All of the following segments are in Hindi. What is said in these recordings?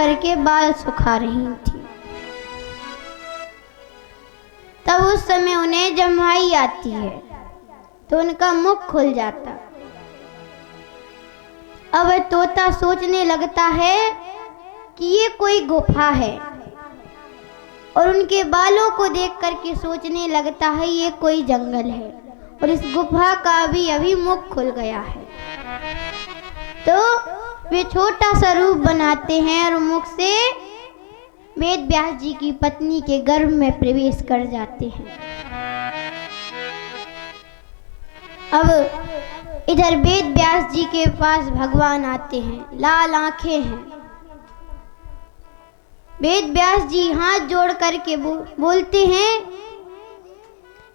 करके बाल सुखा रही थी। तब उस समय उन्हें जम्हाई आती है तो उनका मुख खुल जाता। अब तोता सोचने लगता है कि ये कोई गुफा है और उनके बालों को देख करके सोचने लगता है ये कोई जंगल है और इस गुफा का अभी अभी मुख खुल गया है। तो वे छोटा सा रूप बनाते हैं और मुख से वेद व्यास जी की पत्नी के गर्भ में प्रवेश कर जाते हैं। अब इधर वेद व्यास जी के पास भगवान आते हैं, लाल आंखें हैं। वेद व्यास जी हाथ जोड़ करके बोलते हैं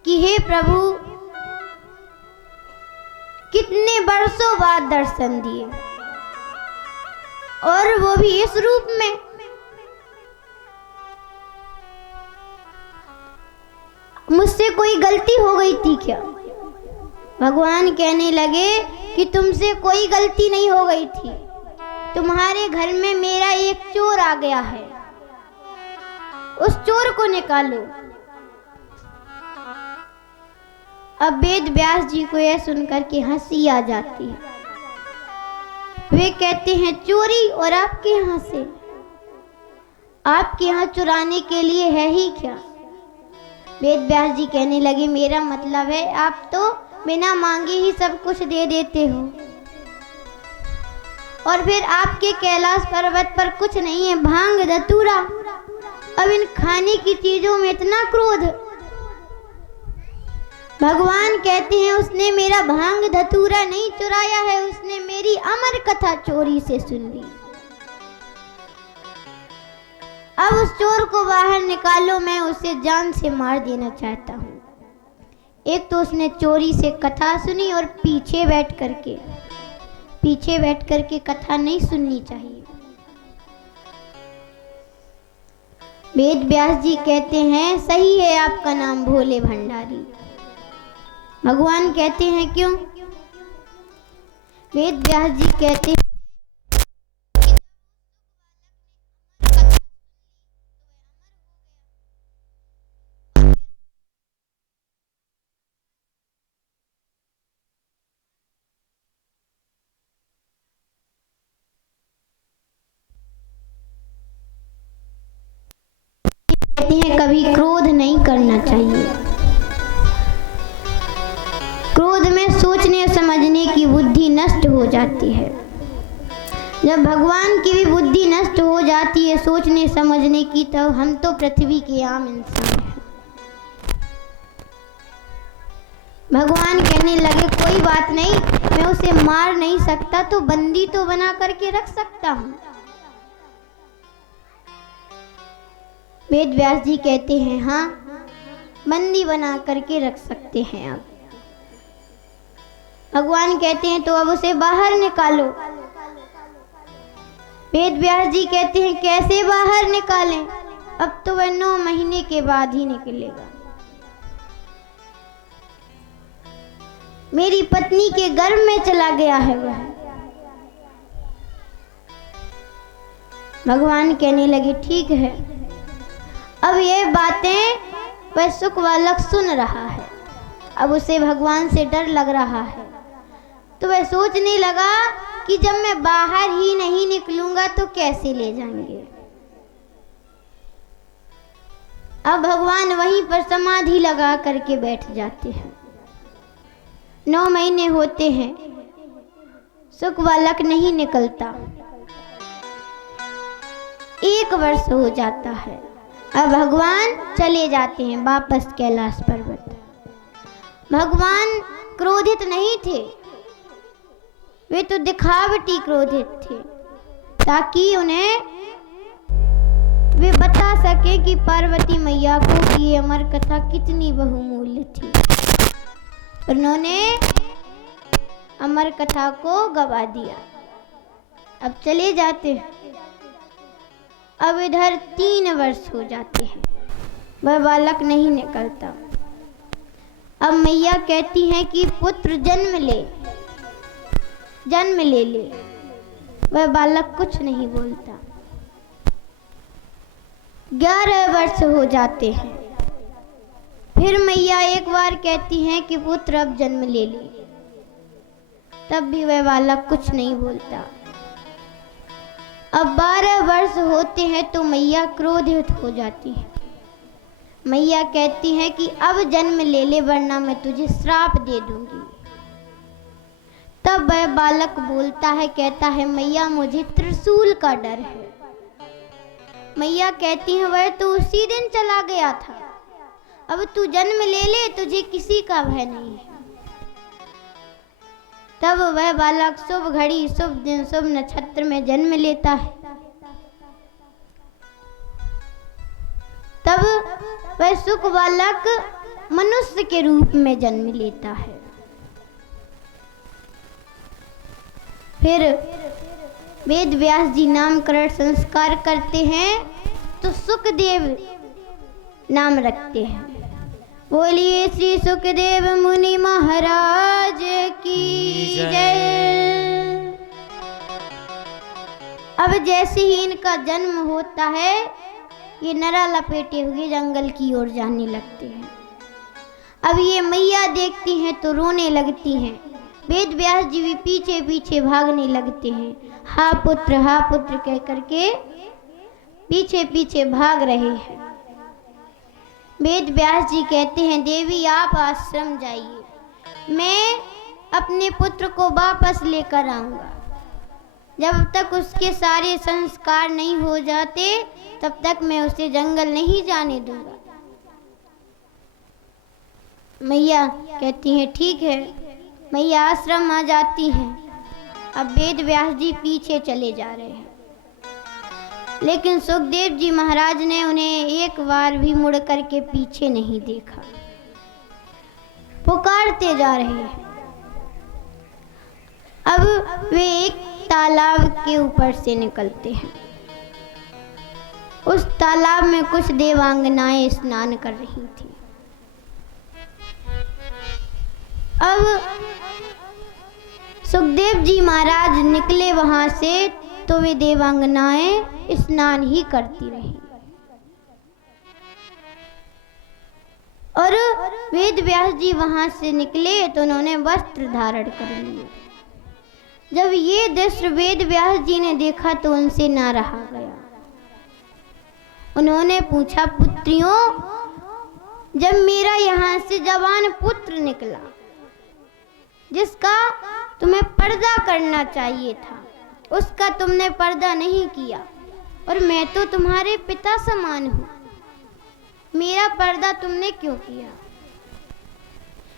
कि हे प्रभु, कितने वर्षों बाद दर्शन दिए और वो भी इस रूप में। मुझसे कोई गलती हो गई थी क्या? भगवान कहने लगे कि तुमसे कोई गलती नहीं हो गई थी, तुम्हारे घर में मेरा एक चोर आ गया है, उस चोर को निकालो। अब वेद व्यास जी को यह सुनकर के हंसी आ जाती है। वे कहते हैं चोरी और आपके यहाँ से? आपके यहाँ चुराने के लिए है ही क्या? वेद व्यास जी कहने लगे मेरा मतलब है आप तो बिना मांगे ही सब कुछ दे देते हो और फिर आपके कैलाश पर्वत पर कुछ नहीं है, भांग धतूरा। अब इन खाने की चीजों में इतना क्रोध। भगवान कहते हैं उसने मेरा भांग धतूरा नहीं चुराया है, उसने मेरी अमर कथा चोरी से सुन ली। अब उस चोर को बाहर निकालो, मैं उसे जान से मार देना चाहता हूँ। एक तो उसने चोरी से कथा सुनी और पीछे बैठ करके कथा नहीं सुननी चाहिए। वेद व्यास जी कहते हैं सही है आपका नाम भोले भंडारी। भगवान कहते हैं क्यों? वेद व्यास जी कहते हैं कभी क्रोध नहीं करना चाहिए। क्रोध में सोचने समझने की बुद्धि नष्ट हो जाती है। जब भगवान की भी बुद्धि नष्ट हो जाती है सोचने समझने की, तब हम तो पृथ्वी के आम इंसान हैं। भगवान कहने लगे कोई बात नहीं, मैं उसे मार नहीं सकता तो बंदी तो बना करके रख सकता हूँ। वेद व्यास जी कहते हैं हाँ, बंदी बना करके रख सकते हैं आप। भगवान कहते हैं तो अब उसे बाहर निकालो। वेद व्यास जी कहते हैं कैसे बाहर निकालें? अब तो वह 9 महीने के बाद ही निकलेगा। मेरी पत्नी के गर्भ में चला गया है वह। भगवान कहने लगे ठीक है। अब ये बातें वह सुख बालक सुन रहा है। अब उसे भगवान से डर लग रहा है तो वह सोचने लगा कि जब मैं बाहर ही नहीं निकलूंगा तो कैसे ले जाएंगे। अब भगवान वहीं पर समाधि लगा करके बैठ जाते हैं। 9 महीने होते हैं, सुख बालक नहीं निकलता। 1 वर्ष हो जाता है। अब भगवान चले जाते हैं वापस कैलाश पर्वत। भगवान क्रोधित नहीं थे, वे तो दिखावटी क्रोधित थे ताकि उन्हें वे बता सके कि पार्वती मैया को ये अमर कथा कितनी बहुमूल्य थी। उन्होंने अमर कथा को गवा दिया। अब चले जाते हैं। अब इधर 3 वर्ष हो जाते हैं, वह बालक नहीं निकलता। अब मैया कहती हैं कि पुत्र जन्म ले ले। वह बालक कुछ नहीं बोलता। 11 वर्ष हो जाते हैं। फिर मैया एक बार कहती हैं कि पुत्र अब जन्म ले ले। तब भी वह बालक कुछ नहीं बोलता। अब 12 वर्ष होते हैं तो मैया क्रोधित हो जाती है। मैया कहती है कि अब जन्म ले ले वरना मैं तुझे श्राप दे दूंगी। तब वह बालक बोलता है, कहता है मैया मुझे त्रिशूल का डर है। मैया कहती है वह तो उसी दिन चला गया था, अब तू जन्म ले ले, तुझे किसी का भय नहीं है। तब वह बालक शुभ घड़ी, शुभ दिन, शुभ नक्षत्र में जन्म लेता है। तब वह सुख बालक मनुष्य के रूप में जन्म लेता है। फिर वेद व्यास जी नामकरण संस्कार करते हैं तो सुखदेव नाम रखते हैं। बोलिए श्री सुखदेव मुनि महाराज की जय। अब जैसे ही इनका जन्म होता है ये नरा लपेटे हुए जंगल की ओर जाने लगते हैं। अब ये मैया देखती हैं तो रोने लगती हैं। वेद व्यास जी भी पीछे पीछे भागने लगते हैं। हा पुत्र कह करके पीछे पीछे भाग रहे हैं। वेद व्यास जी कहते हैं देवी आप आश्रम जाइए, मैं अपने पुत्र को वापस लेकर आऊंगा। जब तक उसके सारे संस्कार नहीं हो जाते तब तक मैं उसे जंगल नहीं जाने दूंगा। मैया कहती हैं ठीक है। मैया आश्रम आ जाती हैं। अब वेद व्यास जी पीछे चले जा रहे हैं, लेकिन सुखदेव जी महाराज ने उन्हें एक बार भी मुड़ करके पीछे नहीं देखा। पुकारते जा रहे हैं। अब वे एक तालाब के ऊपर से निकलते हैं। उस तालाब में कुछ देवांगनाएं स्नान कर रही थी। अब सुखदेव जी महाराज निकले वहां से तो वे देवांगनाएं स्नान ही करती रही। और वेद व्यास जी वहां से निकले तो उन्होंने वस्त्र धारण कर लिए। जब ये दृश्य वेद व्यास जी ने देखा तो उनसे ना रहा गया। उन्होंने पूछा पुत्रियों, जब मेरा यहाँ से जवान पुत्र निकला जिसका तुम्हें पर्दा करना चाहिए था, उसका तुमने पर्दा नहीं किया, और मैं तो तुम्हारे पिता समान हूँ, मेरा पर्दा तुमने क्यों किया?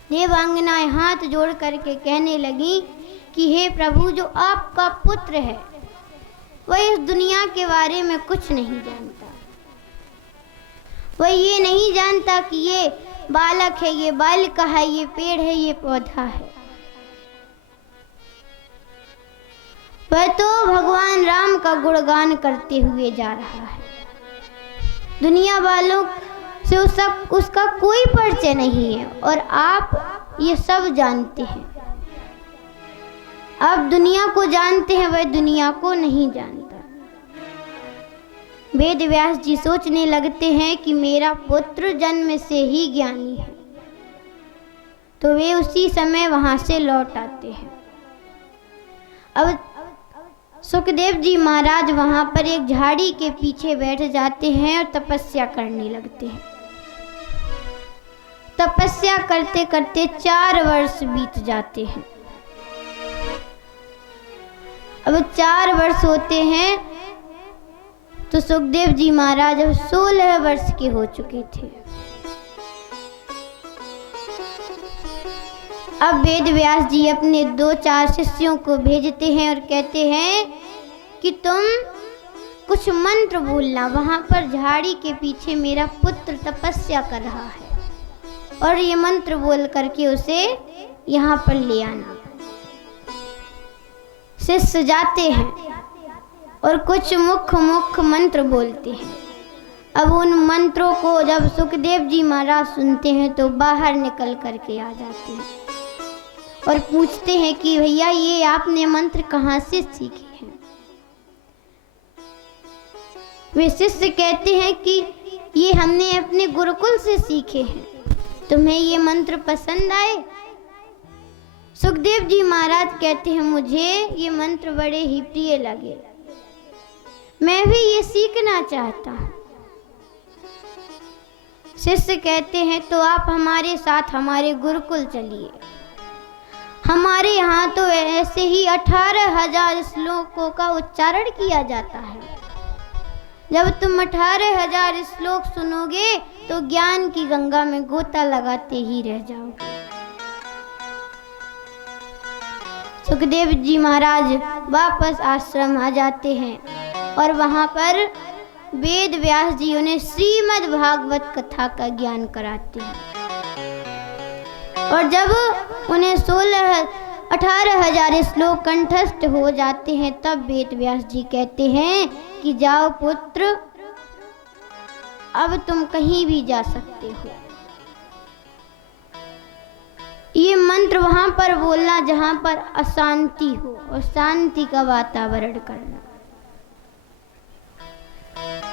देवांगनाएं हाथ जोड़ करके कहने लगी कि हे प्रभु, जो आपका पुत्र है वह इस दुनिया के बारे में कुछ नहीं जानता। वह ये नहीं जानता कि ये बालक है, ये बालिका है, ये पेड़ है, ये पौधा है। वह तो भगवान राम का गुणगान करते हुए जा रहा है। दुनिया वालों से उसका कोई परिचय नहीं है और आप ये सब जानते हैं। आप दुनिया को जानते हैं, वह दुनिया को नहीं जानता। वेद व्यास जी सोचने लगते हैं कि मेरा पुत्र जन्म से ही ज्ञानी है, तो वे उसी समय वहां से लौट आते हैं। अब सुखदेव जी महाराज वहां पर एक झाड़ी के पीछे बैठ जाते हैं और तपस्या करने लगते हैं। तपस्या करते करते 4 वर्ष बीत जाते हैं। अब 4 वर्ष होते हैं तो सुखदेव जी महाराज अब 16 वर्ष के हो चुके थे। अब वेद व्यास जी अपने 2-4 शिष्यों को भेजते हैं और कहते हैं कि तुम कुछ मंत्र बोलना, वहां पर झाड़ी के पीछे मेरा पुत्र तपस्या कर रहा है, और ये मंत्र बोल करके उसे यहाँ पर ले आना। शिष्य जाते हैं और कुछ मुख्य मंत्र बोलते हैं। अब उन मंत्रों को जब सुखदेव जी महाराज सुनते हैं तो बाहर निकल करके आ जाते हैं और पूछते हैं कि भैया ये आपने मंत्र कहाँ से सीखे हैं? वे शिष्य कहते हैं कि ये हमने अपने गुरुकुल से सीखे हैं, तुम्हें ये मंत्र पसंद आए? सुखदेव जी महाराज कहते हैं मुझे ये मंत्र बड़े ही प्रिय लगे, मैं भी ये सीखना चाहता हूँ। शिष्य कहते हैं तो आप हमारे साथ हमारे गुरुकुल चलिए। हमारे यहाँ तो ऐसे ही 18,000 श्लोकों का उच्चारण किया जाता है। जब तुम 18,000 श्लोक सुनोगे तो ज्ञान की गंगा में गोता लगाते ही रह जाओगे। सुखदेव जी महाराज वापस आश्रम आ जाते हैं और वहाँ पर वेद व्यास जी उन्हें श्रीमद् भागवत कथा का ज्ञान कराते हैं। और जब उन्हें 18,000 श्लोक कंठस्थ हो जाते हैं तब वेद व्यास जी कहते हैं कि जाओ पुत्र, अब तुम कहीं भी जा सकते हो। ये मंत्र वहां पर बोलना जहां पर अशांति हो और शांति का वातावरण करना।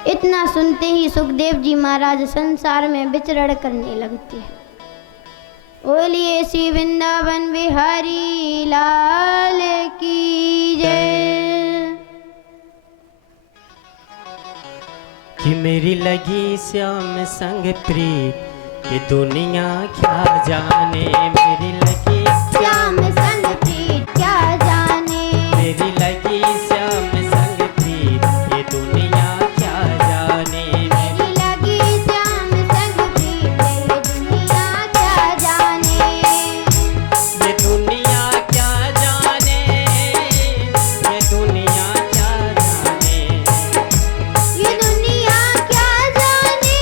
इतना सुनते ही सुखदेव जी महाराज संसार में विचरण करने लगते हैं। बोलिए श्री वृंदावन बिहारी लाल की जय। कि मेरी लगी श्याम संग प्रीत, ये दुनिया क्या जाने। मेरी लगी श्याम संग प्रीत क्या जाने, मेरी लगी श्याम संग प्रीत, ये दुनिया क्या जाने। मेरी लगी श्याम संग प्रीत ये दुनिया क्या जाने। ये दुनिया क्या जाने, ये दुनिया क्या जाने। ये दुनिया क्या जाने,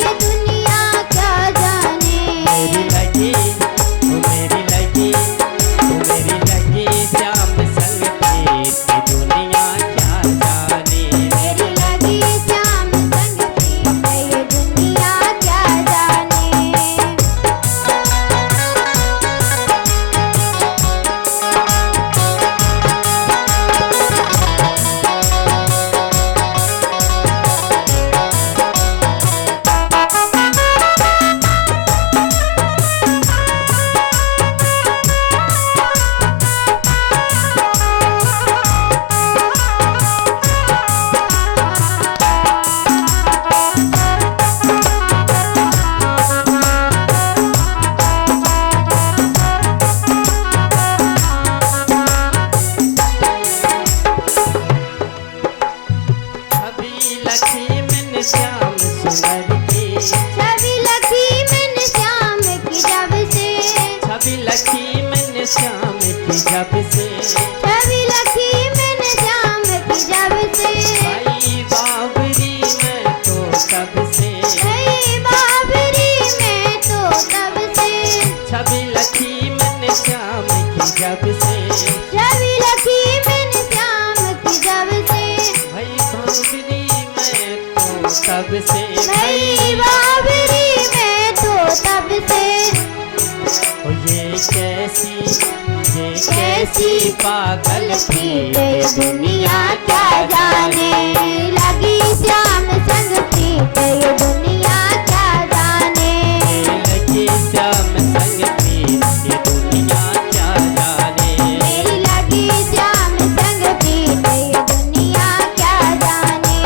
ये दुनिया क्या जाने। मेरी लगी तू मेरी लगी तू मेरी लगी श्याम संग प्रीत, ये दुनिया क्या जाने। मेरी लगी श्याम संग प्रीत ये दुनिया क्या जाने। छवि लखी मैंने श्याम सुंदर की, छवि लखी मैंने श्याम की जब से, छवि लखी मैंने श्याम की जब से। छवि लखी मैंने श्याम की जब से। भाई बाबरी मैं तो तब से, हे बाबरी मैं तो तब से। छवि लखी मैंने श्याम की जब से। छवि लखी मैंने श्याम की जब से। भाई बाबरी मैं तो तब से। हे बाबरी मैं तो तब से। ओ ये कैसी पागल थी, ये दुनिया क्या जाने। लगी श्याम संग प्रीत ये दुनिया क्या जाने। लगी श्याम संग प्रीत, ये दुनिया क्या जाने। मेरी लगी श्याम संग प्रीत ये दुनिया क्या जाने।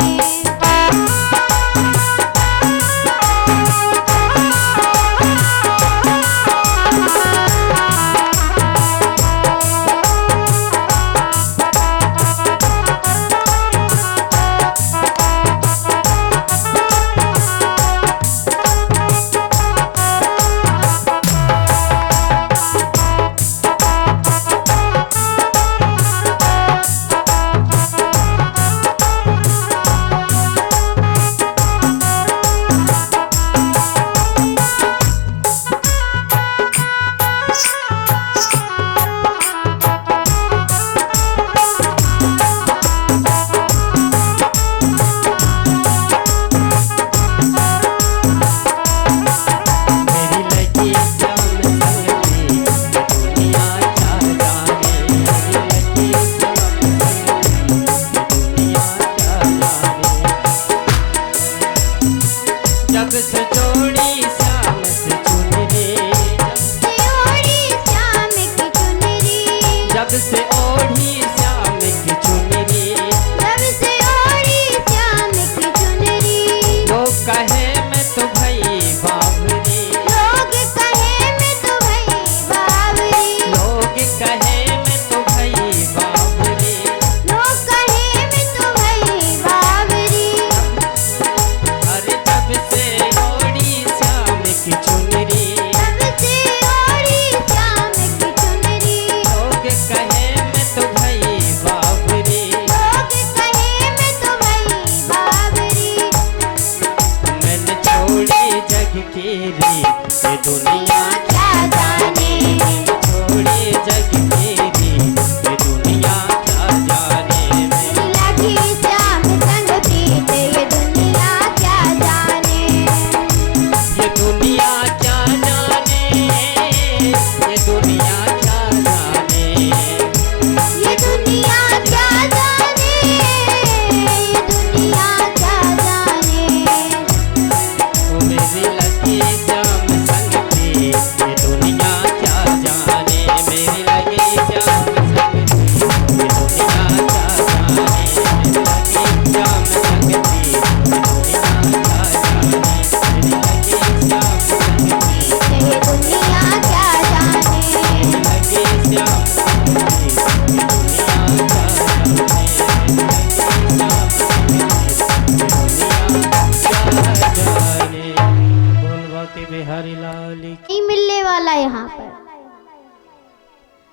यहाँ पर,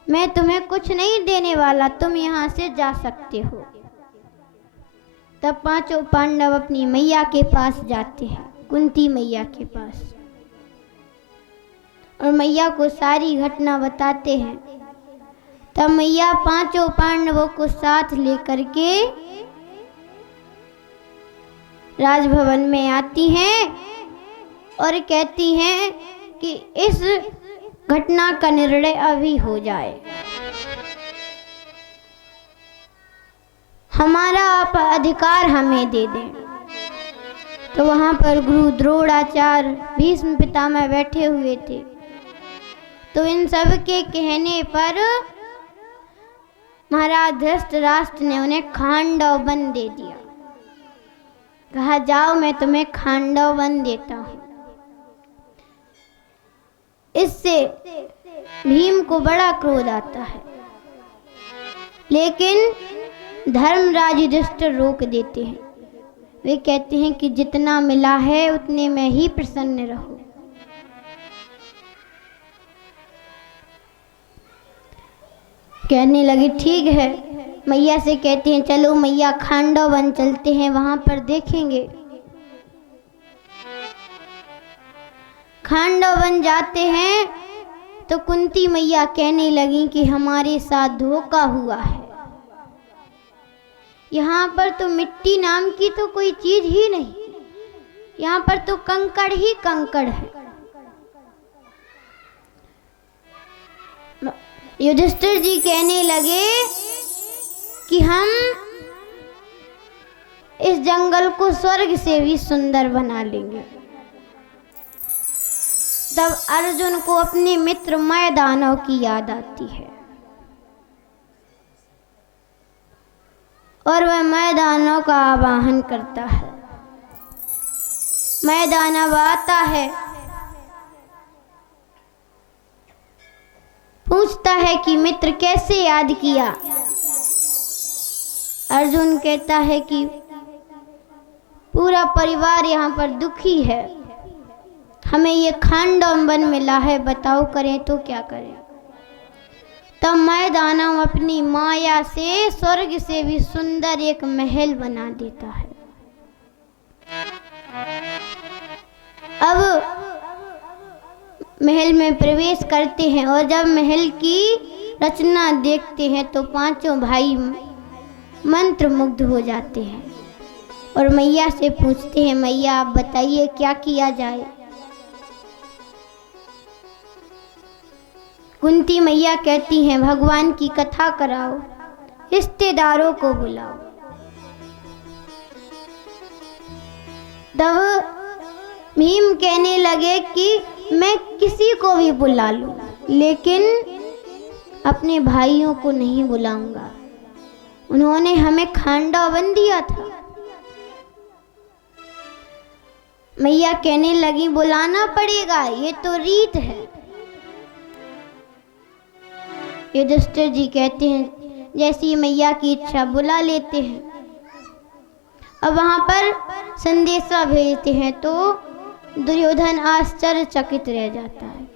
मैं तुम्हें कुछ नहीं देने वाला, तुम यहाँ से जा सकते हो। तब पांचों पांडव अपनी मैया के पास जाते हैं, कुंती मैया के पास, और मैया को सारी घटना बताते हैं। तब मैया पांचों पांडवों को साथ लेकर के राजभवन में आती हैं और कहती हैं कि इस घटना का निर्णय अभी हो जाए, हमारा आप अधिकार हमें दे दें। तो वहां पर गुरु द्रोणाचार्य, भीष्म पितामह बैठे हुए थे। तो इन सब के कहने पर महाराज धृतराष्ट्र ने उन्हें खांडव वन दे दिया। कहा जाओ मैं तुम्हें खांडव वन देता हूं। इससे भीम को बड़ा क्रोध आता है, लेकिन धर्मराज युधिष्ठिर रोक देते हैं। वे कहते हैं कि जितना मिला है उतने में ही प्रसन्न रहो। कहने लगे ठीक है। मैया से कहते हैं चलो मैया खांडव वन चलते हैं, वहां पर देखेंगे। खांडव वन जाते हैं तो कुंती मैया कहने लगी कि हमारे साथ धोखा हुआ है, यहाँ पर तो मिट्टी नाम की तो कोई चीज ही नहीं, यहाँ पर तो कंकड़ ही कंकड़ है। युधिष्ठिर जी कहने लगे कि हम इस जंगल को स्वर्ग से भी सुंदर बना लेंगे। तब अर्जुन को अपने मित्र मैदानव की याद आती है और वह मैदानव का आवाहन करता है। मैदानव आता है, पूछता है कि मित्र कैसे याद किया। अर्जुन कहता है कि पूरा परिवार यहाँ पर दुखी है, हमें ये खांडव वन मिला है, बताओ करें तो क्या करें। तब मैदानव अपनी माया से स्वर्ग से भी सुंदर एक महल बना देता है। अब महल में प्रवेश करते हैं और जब महल की रचना देखते हैं तो पांचों भाई मंत्र मुग्ध हो जाते हैं और मैया से पूछते हैं मैया आप बताइए क्या किया जाए। कुंती मैया कहती हैं भगवान की कथा कराओ, रिश्तेदारों को बुलाओ। तब भीम कहने लगे कि मैं किसी को भी बुला लूं, लेकिन अपने भाइयों को नहीं बुलाऊंगा, उन्होंने हमें खांडव वन दिया था। मैया कहने लगी बुलाना पड़ेगा, ये तो रीत है। युधिष्ठिर जी कहते हैं जैसी मैया की इच्छा बुला लेते हैं। अब वहां पर संदेशा भेजते हैं तो दुर्योधन आश्चर्यचकित रह जाता है,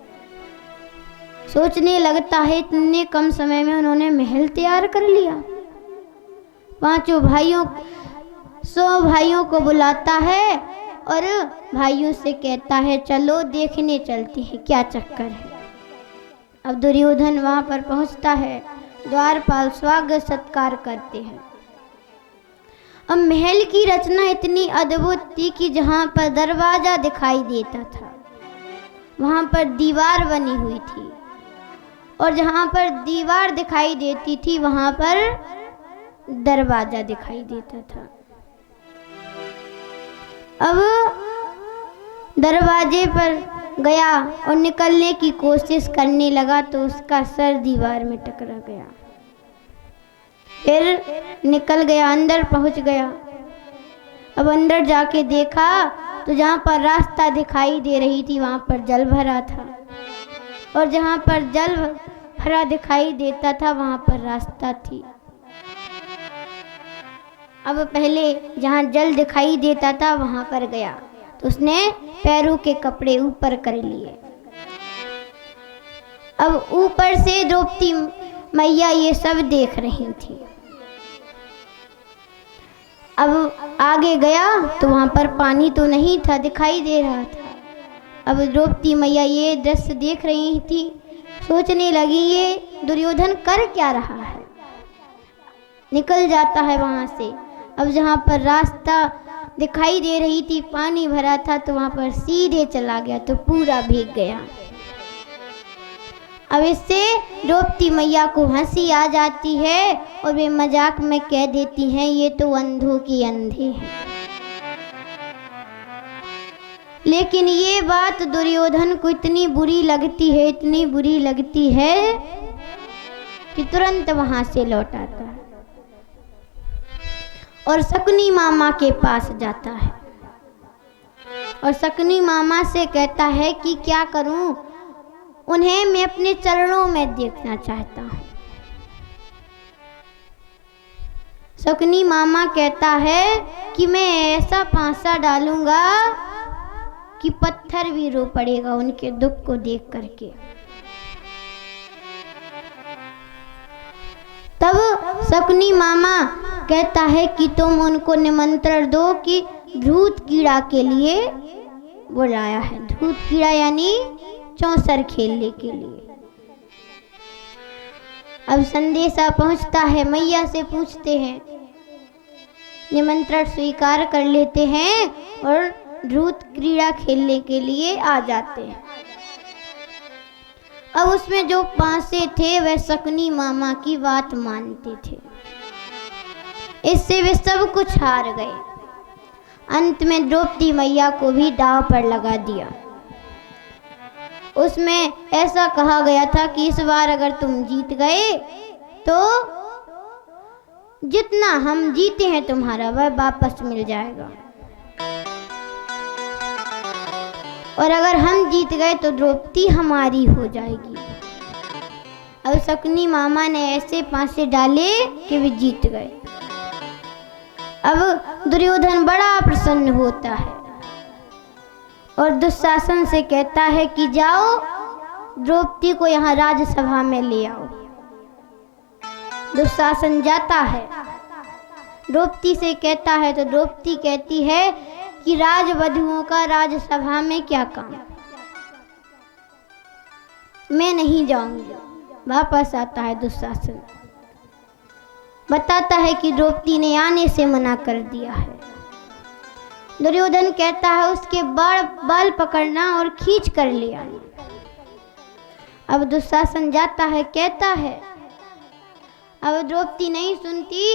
सोचने लगता है इतने कम समय में उन्होंने महल तैयार कर लिया। पांचों भाइयों 100 भाइयों को बुलाता है और भाइयों से कहता है चलो देखने चलते हैं क्या चक्कर है। अब दुर्योधन वहां पर पहुंचता है, द्वारपाल स्वागत सत्कार करते हैं। अब महल की रचना इतनी अद्भुत थी कि जहां पर दरवाजा दिखाई देता था वहां पर दीवार बनी हुई थी, और जहां पर दीवार दिखाई देती थी वहां पर दरवाजा दिखाई देता था। अब दरवाजे पर गया और निकलने की कोशिश करने लगा तो उसका सर दीवार में टकरा गया। फिर निकल गया, अंदर पहुंच गया। अब अंदर जाके देखा तो जहां पर रास्ता दिखाई दे रही थी वहां पर जल भरा था, और जहां पर जल भरा दिखाई देता था वहां पर रास्ता थी। अब पहले जहां जल दिखाई देता था वहां पर गया तो उसने पैरों के कपड़े ऊपर कर लिए। अब ऊपर से द्रौपदी मैया ये सब देख रही थी। अब आगे गया तो वहाँ पर पानी तो नहीं था, दिखाई दे रहा था। अब द्रौपदी मैया ये दृश्य देख रही थी, सोचने लगी ये दुर्योधन कर क्या रहा है। निकल जाता है वहाँ से। अब जहाँ पर रास्ता दिखाई दे रही थी, पानी भरा था, तो वहाँ पर सीधे चला गया तो पूरा भीग गया। अब इससे द्रौपदी मैया को हंसी आ जाती है और वे मजाक में कह देती हैं ये तो अंधों की अंधे हैं। लेकिन ये बात दुर्योधन को इतनी बुरी लगती है, इतनी बुरी लगती है कि तुरंत वहां से लौट आता है और शकुनी मामा के पास जाता है और शकुनी मामा से कहता है कि क्या करूं, उन्हें मैं अपने चरणों में देखना चाहता हूं। शकुनी मामा कहता है कि मैं ऐसा पांसा डालूंगा कि पत्थर भी रो पड़ेगा उनके दुख को देख करके। तब शकुनी मामा कहता है कि तुम उनको निमंत्रण दो कि धूत कीड़ा के लिए बुलाया है। धूत कीड़ा यानी चौसर खेलने के लिए। अब संदेशा पहुंचता है, मैया से पूछते हैं, निमंत्रण स्वीकार कर लेते हैं और धूत क्रीड़ा खेलने के लिए आ जाते हैं। अब उसमें जो पांसे थे वह शकुनी मामा की बात मानते थे, इससे वे सब कुछ हार गए। अंत में द्रौपदी मैया को भी दांव पर लगा दिया। उसमें ऐसा कहा गया था कि इस बार अगर तुम जीत गए तो जितना हम जीते हैं तुम्हारा वह वापस मिल जाएगा, और अगर हम जीत गए तो द्रौपदी हमारी हो जाएगी। अब शकुनी मामा ने ऐसे पांसे डाले कि वे जीत गए। अब दुर्योधन बड़ा प्रसन्न होता है और दुशासन से कहता है कि जाओ द्रौपदी को यहाँ राजसभा में ले आओ। दुशासन जाता है, द्रौपदी से कहता है तो द्रौपदी कहती है कि राजवधुओं का राजसभा में क्या काम, मैं नहीं जाऊंगी। वापस आता है दुशासन, बताता है कि द्रौपदी ने आने से मना कर दिया है। दुर्योधन कहता है उसके बाल पकड़ना और खींच कर ले आना। अब दुशासन जाता है, कहता है, अब द्रौपदी नहीं सुनती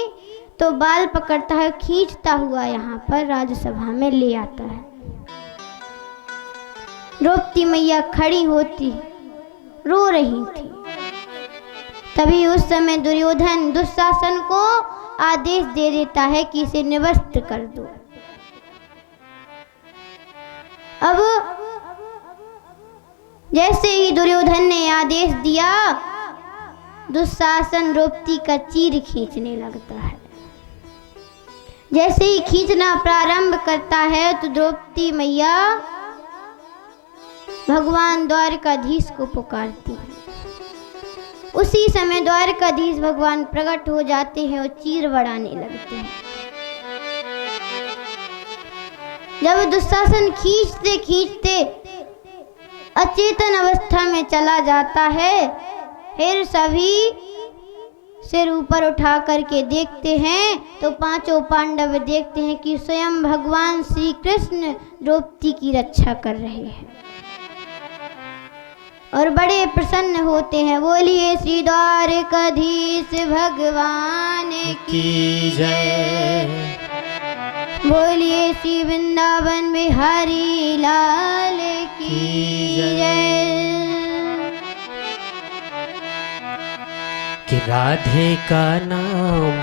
तो बाल पकड़ता है, खींचता हुआ यहाँ पर राजसभा में ले आता है। द्रौपदी मैया खड़ी होती रो रही थी। तभी उस समय दुर्योधन दुशासन को आदेश दे देता है कि इसे निवस्त्र कर दो। अब जैसे ही दुर्योधन ने आदेश दिया, दुशासन द्रौपदी का चीर खींचने लगता है। जैसे ही खींचना प्रारंभ करता है तो द्रौपदी मैया भगवान द्वारकाधीश को पुकारती है। उसी समय द्वारकाधीश भगवान प्रकट हो जाते हैं और चीर बढ़ाने लगते हैं। जब दुशासन खींचते खींचते अचेतन अवस्था में चला जाता है, फिर सभी सिर ऊपर उठा करके देखते हैं तो पांचों पांडव देखते हैं कि स्वयं भगवान श्री कृष्ण द्रौपदी की रक्षा कर रहे हैं और बड़े प्रसन्न होते हैं। बोलिए श्री द्वारकाधीश भगवान की जय, बोलिए श्री वृंदावन बिहारी लाल की जय। कि राधे का नाम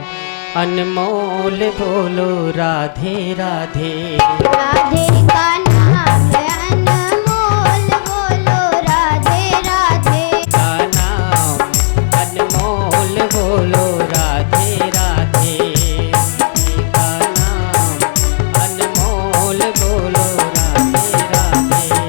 अनमोल, बोलो राधे राधे। राधे का नाम अनमोल, बोलो राधे राधे। का नाम अनमोल, बोलो राधे राधे। का नाम अनमोल, बोलो राधे राधे।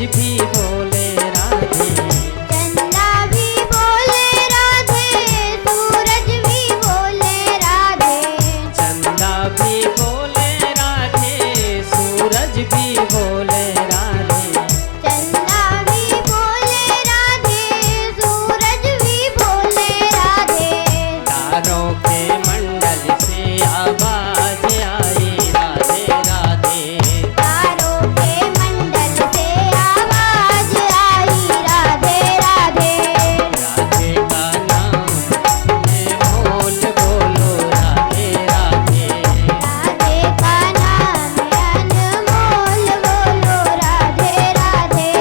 सूरज भी बोले राधे, चंदा भी बोले राधे, सूरज भी बोले राधे, चंदा भी बोले राधे, सूरज भी बोले राधे, चंदा भी बोले राधे, सूरज भी बोले राधे। तारों के मंडल से आवाज आई राधे राधे, तारों के मंडल से आवाज आई राधे राधे। राधे का नाम है मोल बोलो राधे राधे, राधे का नाम है अनमोल बोलो राधे राधे।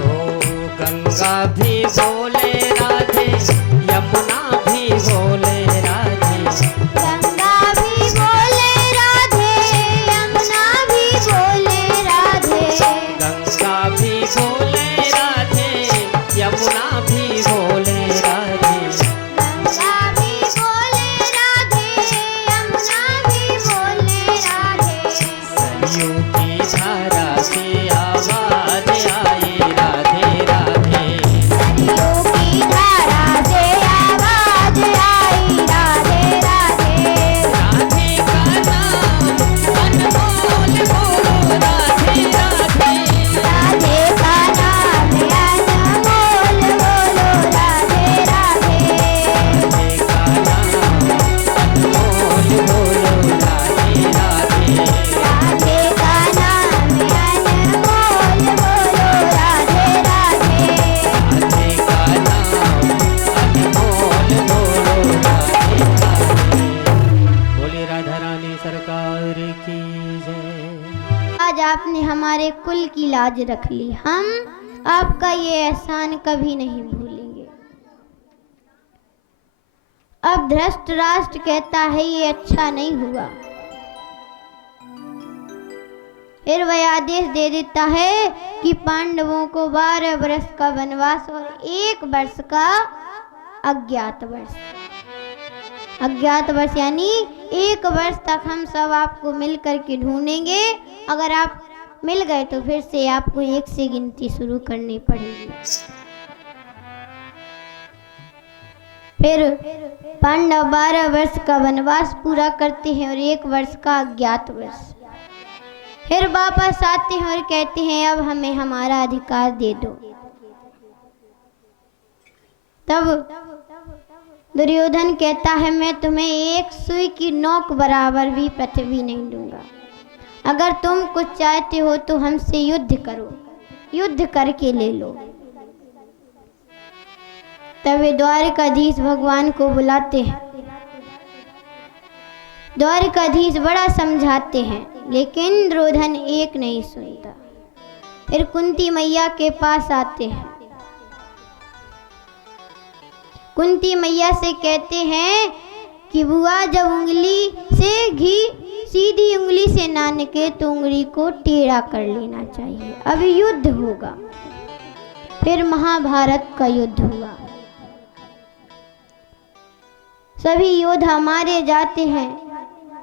ओ गंगा भी बोले राधे, यमुना भी बोले राधे, गंगा भी बोले राधे, यमुना भी बोले राधे, गंगा भी बोले राधे, यमुना भी बोले राधे, गंगा भी बोले राधे, यमुना भी बोले राधे। सरयू की धारा से आवाज आई राधे राधे, सरयू की धारा से आवाज आई राधे राधे। राधे का नाम अनमोल बोलो राधे राधे, राधे का नाम है अनमोल बोलो राधे राधे। राधे का नाम अनमोल बोलो राधे राधे, राधे का नाम है अनमोल बोलो राधे राधे। राधे का नाम अनमोल बोलो राधे राधे। बोले राधा रानी सरकार की जय। आज आपने हमारे कुल की लाज रख ली, हम आपका ये एहसान कभी नहीं भूलेंगे। अब धृतराष्ट्र कहता है ये अच्छा नहीं हुआ, फिर वह आदेश दे देता है कि पांडवों को 12 वर्ष का वनवास और 1 वर्ष का अज्ञातवास। अज्ञातवास यानी 1 वर्ष तक हम सब आपको मिल करके ढूंढेंगे, अगर आप मिल गए तो फिर से आपको 1 से गिनती शुरू करनी पड़ेगी। फिर पांडव 12 वर्ष का वनवास पूरा करते हैं और 1 वर्ष का अज्ञातवास। फिर वापस आते हैं और कहते हैं अब हमें हमारा अधिकार दे दो। तब दुर्योधन कहता है मैं तुम्हें 1 सुई की नोक बराबर भी पृथ्वी नहीं दूंगा, अगर तुम कुछ चाहते हो तो हमसे युद्ध करो, युद्ध करके ले लो। तब वे द्वारकाधीश भगवान को बुलाते हैं, द्वारकाधीश बड़ा समझाते हैं लेकिन दुर्योधन एक नहीं सुनता। फिर कुंती मैया के पास आते हैं, कुंती मैया से कहते हैं कि बुआ जब उंगली से घी सीधी उंगली से ना निकले तो उंगली को टेढ़ा कर लेना चाहिए, अब युद्ध होगा। फिर महाभारत का युद्ध हुआ, सभी योद्धा मारे जाते हैं,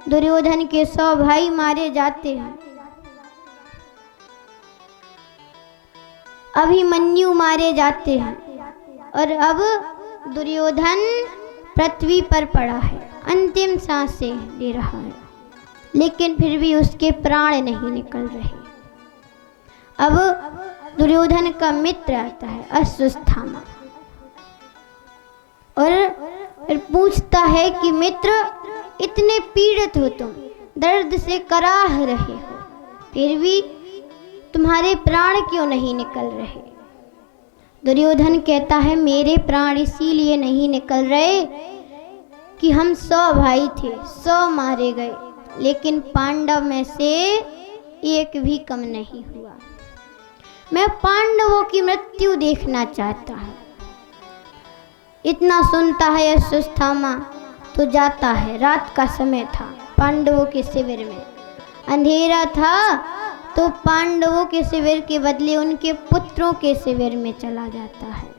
दुर्योधन के 100 भाई मारे जाते हैं, अभिमन्यु मारे जाते हैं और अब दुर्योधन पृथ्वी पर पड़ा है, अंतिम सांसें ले रहा है, लेकिन फिर भी उसके प्राण नहीं निकल रहे। अब दुर्योधन का मित्र आता है अश्वत्थामा और फिर पूछता है कि मित्र इतने पीड़ित हो तुम, दर्द से कराह रहे हो, फिर भी तुम्हारे प्राण क्यों नहीं निकल रहे? दुर्योधन कहता है मेरे प्राण इसीलिए नहीं निकल रहे कि हम 100 भाई थे, 100 मारे गए, लेकिन पांडव में से एक भी कम नहीं हुआ। मैं पांडवों की मृत्यु देखना चाहता हूँ। इतना सुनता है अश्वत्थामा तो जाता है। रात का समय था, पांडवों के शिविर में अंधेरा था, तो पांडवों के शिविर के बदले उनके पुत्रों के शिविर में चला जाता है।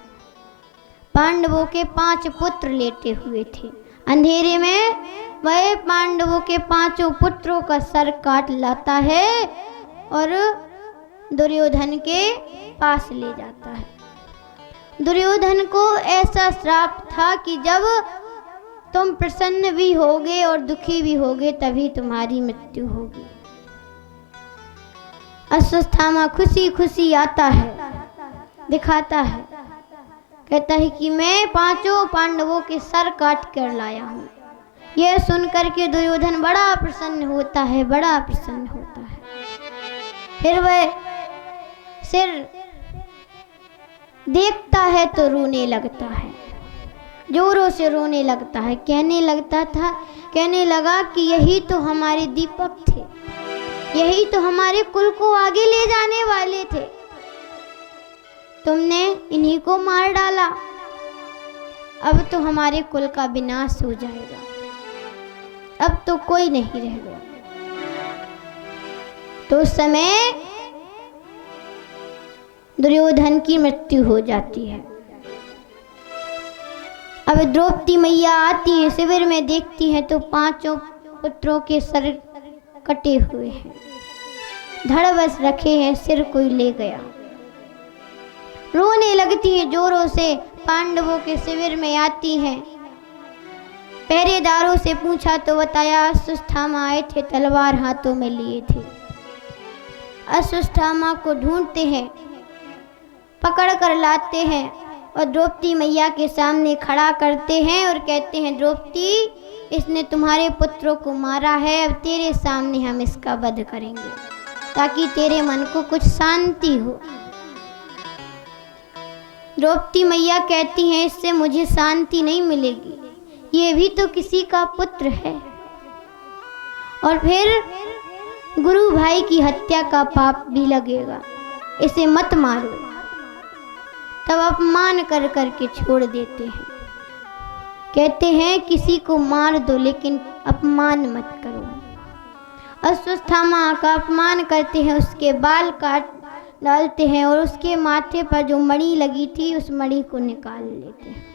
पांडवों के 5 पुत्र लेटे हुए थे। अंधेरे में वह पांडवों के 5 पुत्रों का सर काट लाता है और दुर्योधन के पास ले जाता है। दुर्योधन को ऐसा श्राप था कि जब तुम प्रसन्न भी होगे और दुखी भी होगे तभी तुम्हारी मृत्यु होगी। अश्वत्थामा खुशी खुशी आता है, दिखाता है, कहता है कि मैं 5 पांडवों के सर काट कर लाया हूँ। यह सुनकर के दुर्योधन बड़ा प्रसन्न होता है, बड़ा प्रसन्न होता है। फिर वह सिर देखता है तो रोने लगता है, जोरों से रोने लगता है। कहने लगा कि यही तो हमारे दीपक थे, यही तो हमारे कुल को आगे ले जाने वाले थे। तुमने इन्हीं को मार डाला, अब तो हमारे कुल का विनाश हो जाएगा, अब तो कोई नहीं रह गया। तो उस समय दुर्योधन की मृत्यु हो जाती है। अब द्रौपदी मैया आती है शिविर में, देखती हैं तो 5 पुत्रों के सर कटे हुए हैं, धड़ बस रखे हैं, सिर कोई ले गया। रोने लगती है जोरों से, पांडवों के शिविर में आती हैं। पहरेदारों से पूछा तो बताया अश्वत्थामा आए थे, तलवार हाथों में लिए थे। अश्वत्थामा को ढूंढते हैं, पकड़ कर लाते हैं और द्रौपदी मैया के सामने खड़ा करते हैं और कहते हैं, द्रौपदी, इसने तुम्हारे पुत्रों को मारा है, अब तेरे सामने हम इसका वध करेंगे ताकि तेरे मन को कुछ शांति हो। द्रौपदी मैया कहती हैं, इससे मुझे शांति नहीं मिलेगी, ये भी तो किसी का पुत्र है, और फिर गुरु भाई की हत्या का पाप भी लगेगा, इसे मत मारो। तब अपमान कर करके छोड़ देते हैं। कहते हैं किसी को मार दो लेकिन अपमान मत करो। अश्वत्थामा का अपमान करते हैं, उसके बाल काट डालते हैं और उसके माथे पर जो मणि लगी थी उस मणि को निकाल लेते हैं।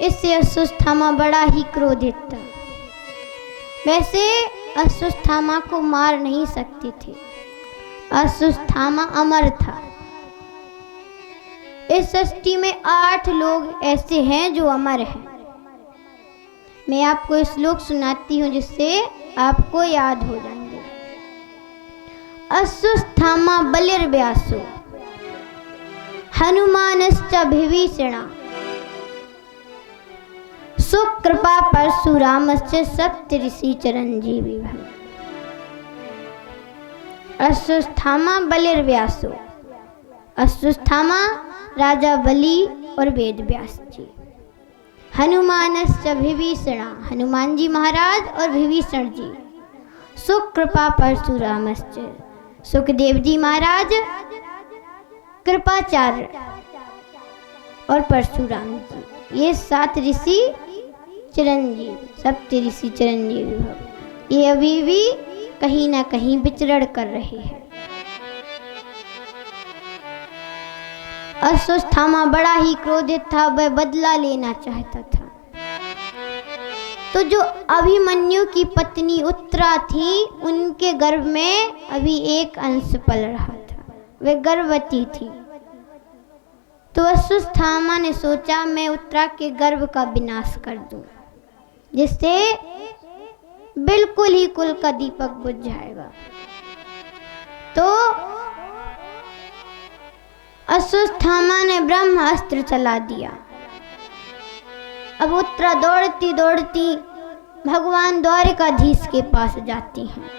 इससे अश्वत्थामा बड़ा ही क्रोधित था। वैसे अश्वत्थामा को मार नहीं सकते थे, अश्वत्थामा अमर था। इस सृष्टि में 8 लोग ऐसे हैं जो अमर हैं। मैं आपको श्लोक सुनाती हूँ जिससे आपको याद हो जाएंगे। अश्वत्थामा बलिर्व्यासो हनुमानश्च विभीषणः सुकृपा परशुरामश्च सप्तऋषि चिरंजीवी। अश्वत्थामा बलिर्व्यासो, अश्वत्थामा राजा बलि और वेद व्यास जी। हनुमानश्च विभीषणः, हनुमान जी महाराज और विभीषण जी। सुकृपा परशुरामश्च, सुखदेव जी महाराज, कृपाचार्य और परशुराम जी। ये 7 ऋषि चिरंजीव, सप्त ऋषि चिरंजीवी भव। ये अभी भी कहीं ना कहीं विचरण कर रहे हैं। अश्वत्थामा बड़ा ही क्रोधित था, वह बदला लेना चाहता था। तो जो अभिमन्यु की पत्नी उत्तरा थी, उनके गर्भ में अभी एक अंश पल रहा था, वे गर्भवती थी। तो अश्वत्थामा ने सोचा मैं उत्तरा के गर्भ का विनाश कर दूं, जिससे बिल्कुल ही कुल का दीपक बुझ जाएगा। तो अश्वत्थामा ने ब्रह्म अस्त्र चला दिया। अब उत्तरा दौड़ती दौड़ती भगवान द्वारिकाधीश के पास जाती हैं।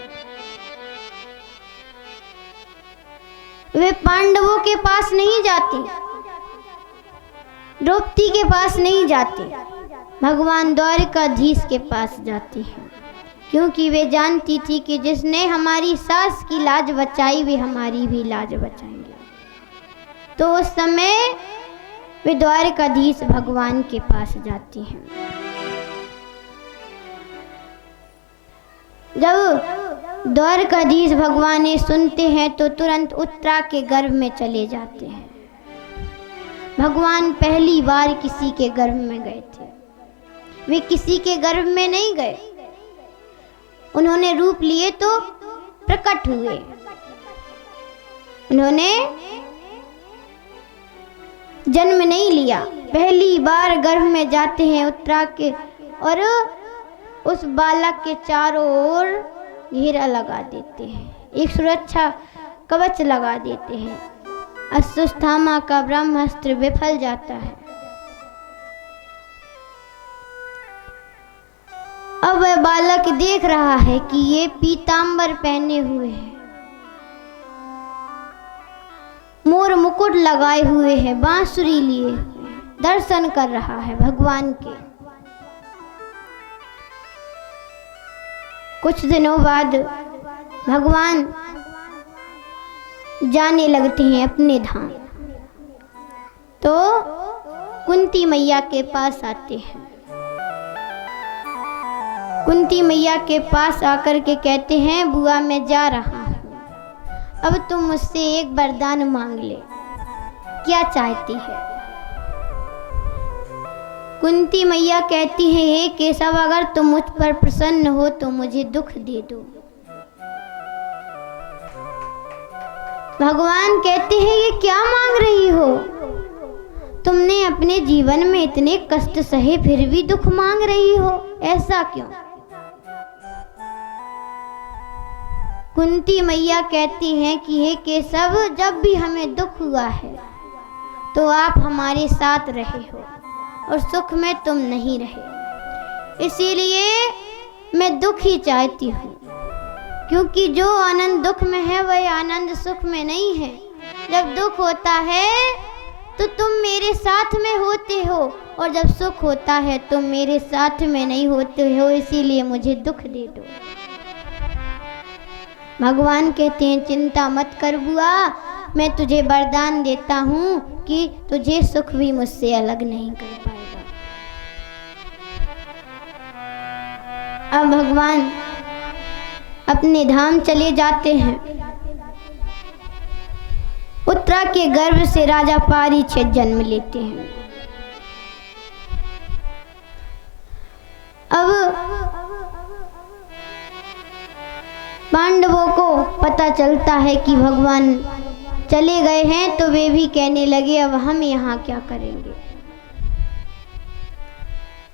वे पांडवों के पास नहीं जाती, द्रौपदी के पास नहीं जाती, भगवान द्वारिकाधीश के पास जाती हैं। क्योंकि वे जानती थी कि जिसने हमारी सास की लाज बचाई वे हमारी भी लाज बचाएंगे। तो उस समय वे द्वारकाधीश भगवान के पास जाती हैं। जब द्वारकाधीश भगवान ये सुनते हैं तो तुरंत उत्तरा के गर्भ में चले जाते हैं। भगवान पहली बार किसी के गर्भ में गए थे। वे किसी के गर्भ में नहीं गए, उन्होंने रूप लिए तो प्रकट हुए। उन्होंने जन्म नहीं लिया, पहली बार गर्भ में जाते हैं उत्तरा के, और उस बालक के चारों ओर घेरा लगा देते हैं, एक सुरक्षा कवच लगा देते हैं। अश्वत्थामा का ब्रह्मास्त्र विफल जाता है। अब वह बालक देख रहा है कि ये पीतांबर पहने हुए हैं, मोर मुकुट लगाए हुए हैं, बांसुरी लिए हुए, दर्शन कर रहा है भगवान के। कुछ दिनों बाद भगवान जाने लगते हैं अपने धाम। तो कुंती मैया के पास आते हैं। कुंती मैया के पास आकर के कहते हैं, बुआ मैं जा रहा हूँ, अब तुम मुझसे एक वरदान मांग ले, क्या चाहती है? कुंती मैया कहती है, हे केशव अगर तुम मुझ पर प्रसन्न हो तो मुझे दुख दे दो। भगवान कहते हैं, ये क्या मांग रही हो? तुमने अपने जीवन में इतने कष्ट सहे फिर भी दुख मांग रही हो, ऐसा क्यों? कुंती मैया कहती हैं कि हे केशव जब भी हमें दुख हुआ है तो आप हमारे साथ रहे हो और सुख में तुम नहीं रहे, इसीलिए मैं दुख ही चाहती हूँ, क्योंकि जो आनंद दुख में है वह आनंद सुख में नहीं है। जब दुख होता है तो तुम मेरे साथ में होते हो और जब सुख होता है तुम मेरे साथ में नहीं होते हो, इसीलिए मुझे दुख दे दो। भगवान कहते हैं, चिंता मत कर बुआ, मैं तुझे वरदान देता हूँ कि तुझे सुख भी मुझसे अलग नहीं कर पाएगा। अब भगवान अपने धाम चले जाते हैं। उत्तरा के गर्भ से राजा परीक्षित जन्म लेते हैं। अब पांडवों को पता चलता है कि भगवान चले गए हैं, तो वे भी कहने लगे अब हम यहाँ क्या करेंगे।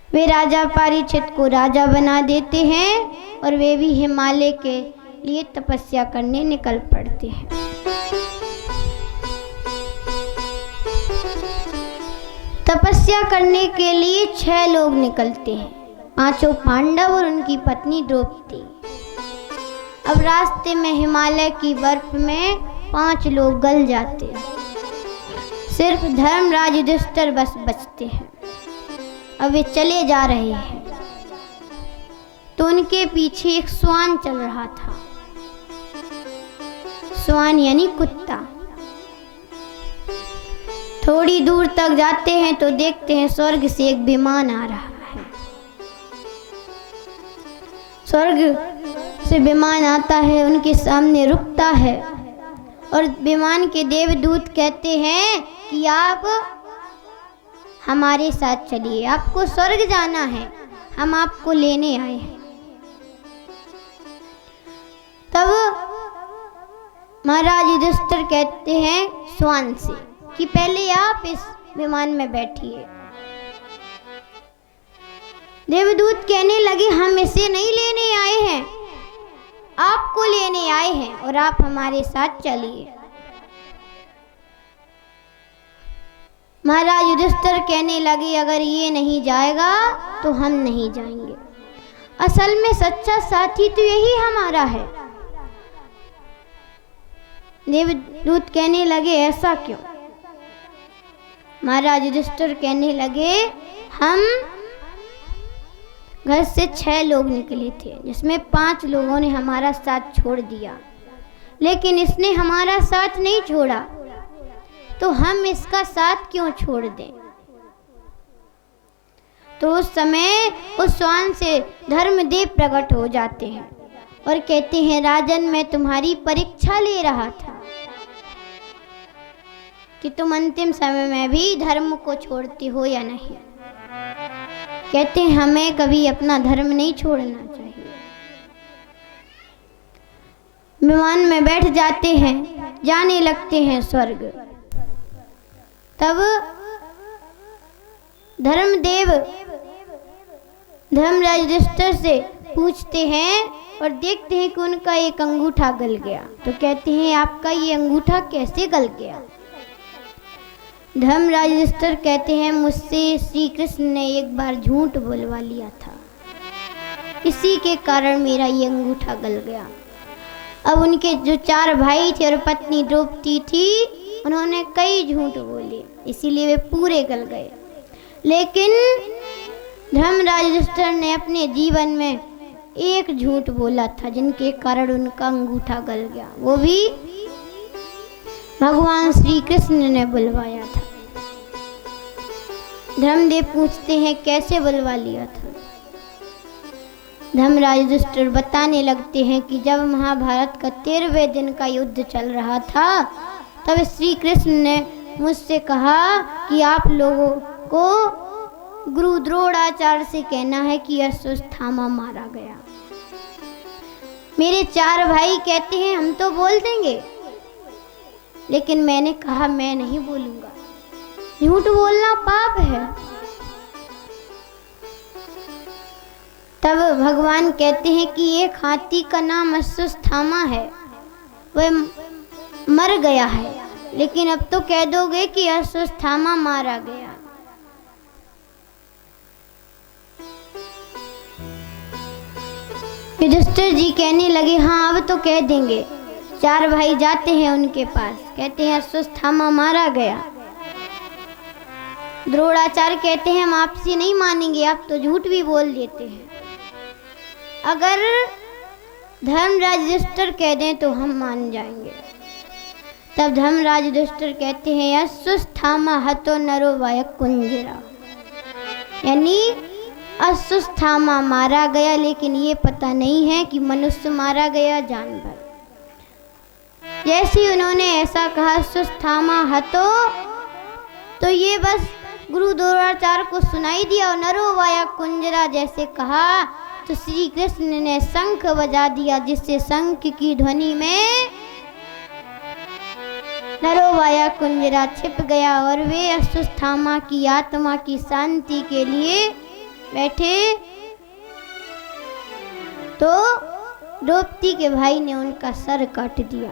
वे राजा परीक्षित को राजा बना देते हैं और वे भी हिमालय के लिए तपस्या करने निकल पड़ते हैं। तपस्या करने के लिए 6 लोग निकलते हैं, 5 पांडव और उनकी पत्नी द्रौपदी। अब रास्ते में हिमालय की बर्फ में 5 लोग गल जाते हैं, सिर्फ धर्मराज युधिष्ठिर बस बचते हैं। अब वे चले जा रहे हैं तो उनके पीछे एक श्वान चल रहा था। श्वान यानी कुत्ता। थोड़ी दूर तक जाते हैं तो देखते हैं स्वर्ग से एक विमान आ रहा है। स्वर्ग से विमान आता है, उनके सामने रुकता है और विमान के देवदूत कहते हैं कि आप हमारे साथ चलिए, आपको स्वर्ग जाना है, हम आपको लेने आए हैं। तब महाराज युधिष्ठिर कहते हैं श्वान से कि पहले आप इस विमान में बैठिए। देवदूत कहने लगे हम इसे नहीं लेने आए हैं, आपको लेने आए हैं और आप हमारे साथ चलिए। महाराज युधिष्ठिर कहने लगे अगर ये नहीं जाएगा तो हम नहीं जाएंगे। असल में सच्चा साथी तो यही हमारा है। देवदूत कहने लगे ऐसा क्यों? महाराज युधिष्ठिर कहने लगे हम घर से 6 लोग निकले थे, जिसमें 5 लोगों ने हमारा साथ छोड़ दिया, लेकिन इसने हमारा साथ नहीं छोड़ा, तो हम इसका साथ क्यों छोड़ दें। तो उस समय उस श्वान से धर्मदेव प्रकट हो जाते हैं और कहते हैं, राजन, मैं तुम्हारी परीक्षा ले रहा था कि तुम अंतिम समय में भी धर्म को छोड़ते हो या नहीं। कहते हैं, हमें कभी अपना धर्म नहीं छोड़ना चाहिए। विमान में बैठ जाते हैं, जाने लगते हैं स्वर्ग। तब धर्मदेव धर्मराज युधिष्ठिर से पूछते हैं और देखते हैं कि उनका एक अंगूठा गल गया। तो कहते हैं, आपका ये अंगूठा कैसे गल गया। धर्मराज युधिष्ठिर कहते हैं, मुझसे श्री कृष्ण ने एक बार झूठ बोलवा लिया था, इसी के कारण मेरा ये अंगूठा गल गया। अब उनके जो 4 भाई थे और पत्नी द्रौपदी थी, उन्होंने कई झूठ बोले, इसीलिए वे पूरे गल गए। लेकिन धर्मराज युधिष्ठिर ने अपने जीवन में एक झूठ बोला था, जिनके कारण उनका अंगूठा गल गया, वो भी भगवान श्री कृष्ण ने बुलवाया था। धर्मदेव पूछते हैं, कैसे बुलवा लिया था। धर्मराज युधिष्ठिर बताने लगते हैं कि जब महाभारत का 13वें दिन का युद्ध चल रहा था, तब श्री कृष्ण ने मुझसे कहा कि आप लोगों को गुरु द्रोणाचार्य से कहना है कि अश्वत्थामा मारा गया। मेरे 4 भाई कहते हैं, हम तो बोल देंगे, लेकिन मैंने कहा मैं नहीं बोलूंगा, झूठ बोलना पाप है। तब भगवान कहते हैं कि एक हाथी का नाम अश्वत्थामा है, वह मर गया है, लेकिन अब तो कह दोगे कि अश्वत्थामा मारा गया। युधिष्ठिर जी कहने लगे, हाँ अब तो कह देंगे। 4 भाई जाते हैं उनके पास, कहते हैं अश्वत्थामा मारा गया। द्रोणाचार्य कहते हैं, हम आपसे नहीं मानेंगे, आप तो झूठ भी बोल देते हैं। अगर धर्मराज युधिष्ठिर कह दें तो हम मान जाएंगे। तब धर्मराज युधिष्ठिर कहते हैं, अश्वत्थामा हतो नरो वायक कुंजरा, यानी अश्वत्थामा मारा गया, लेकिन ये पता नहीं है कि मनुष्य मारा गया जानवर। जैसे उन्होंने ऐसा कहा अश्वत्थामा हतो, तो ये बस गुरु द्रोणाचार्य को सुनाई दिया। और नरो वाया कुंजरा जैसे कहा तो श्री कृष्ण ने शंख बजा दिया, जिससे शंख की ध्वनि में नरो वाया कुंजरा छिप गया और वे अश्वत्थामा की आत्मा की शांति के लिए बैठे। तो द्रौपदी के भाई ने उनका सर काट दिया।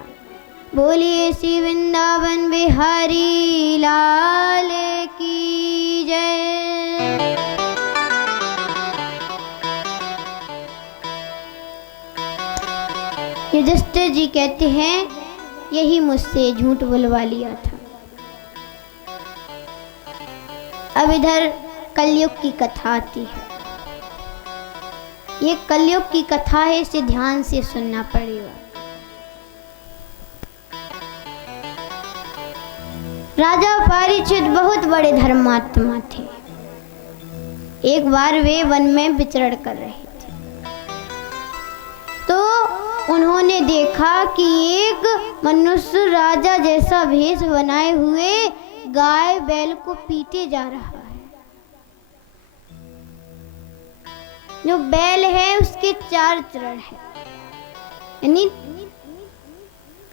बोलिए श्री वृंदावन बिहारी लाल की जय। युधिष्ठिर जी कहते हैं, यही मुझसे झूठ बुलवा लिया था। अब इधर कलयुग की कथा आती है। ये कलयुग की कथा है, इसे ध्यान से सुनना पड़ेगा। राजा परीक्षित बहुत बड़े धर्मात्मा थे। एक बार वे वन में विचरण कर रहे थे, तो उन्होंने देखा कि एक मनुष्य राजा जैसा भेष बनाए हुए गाय बैल को पीटे जा रहा है। जो बैल है उसके 4 चरण है, यानी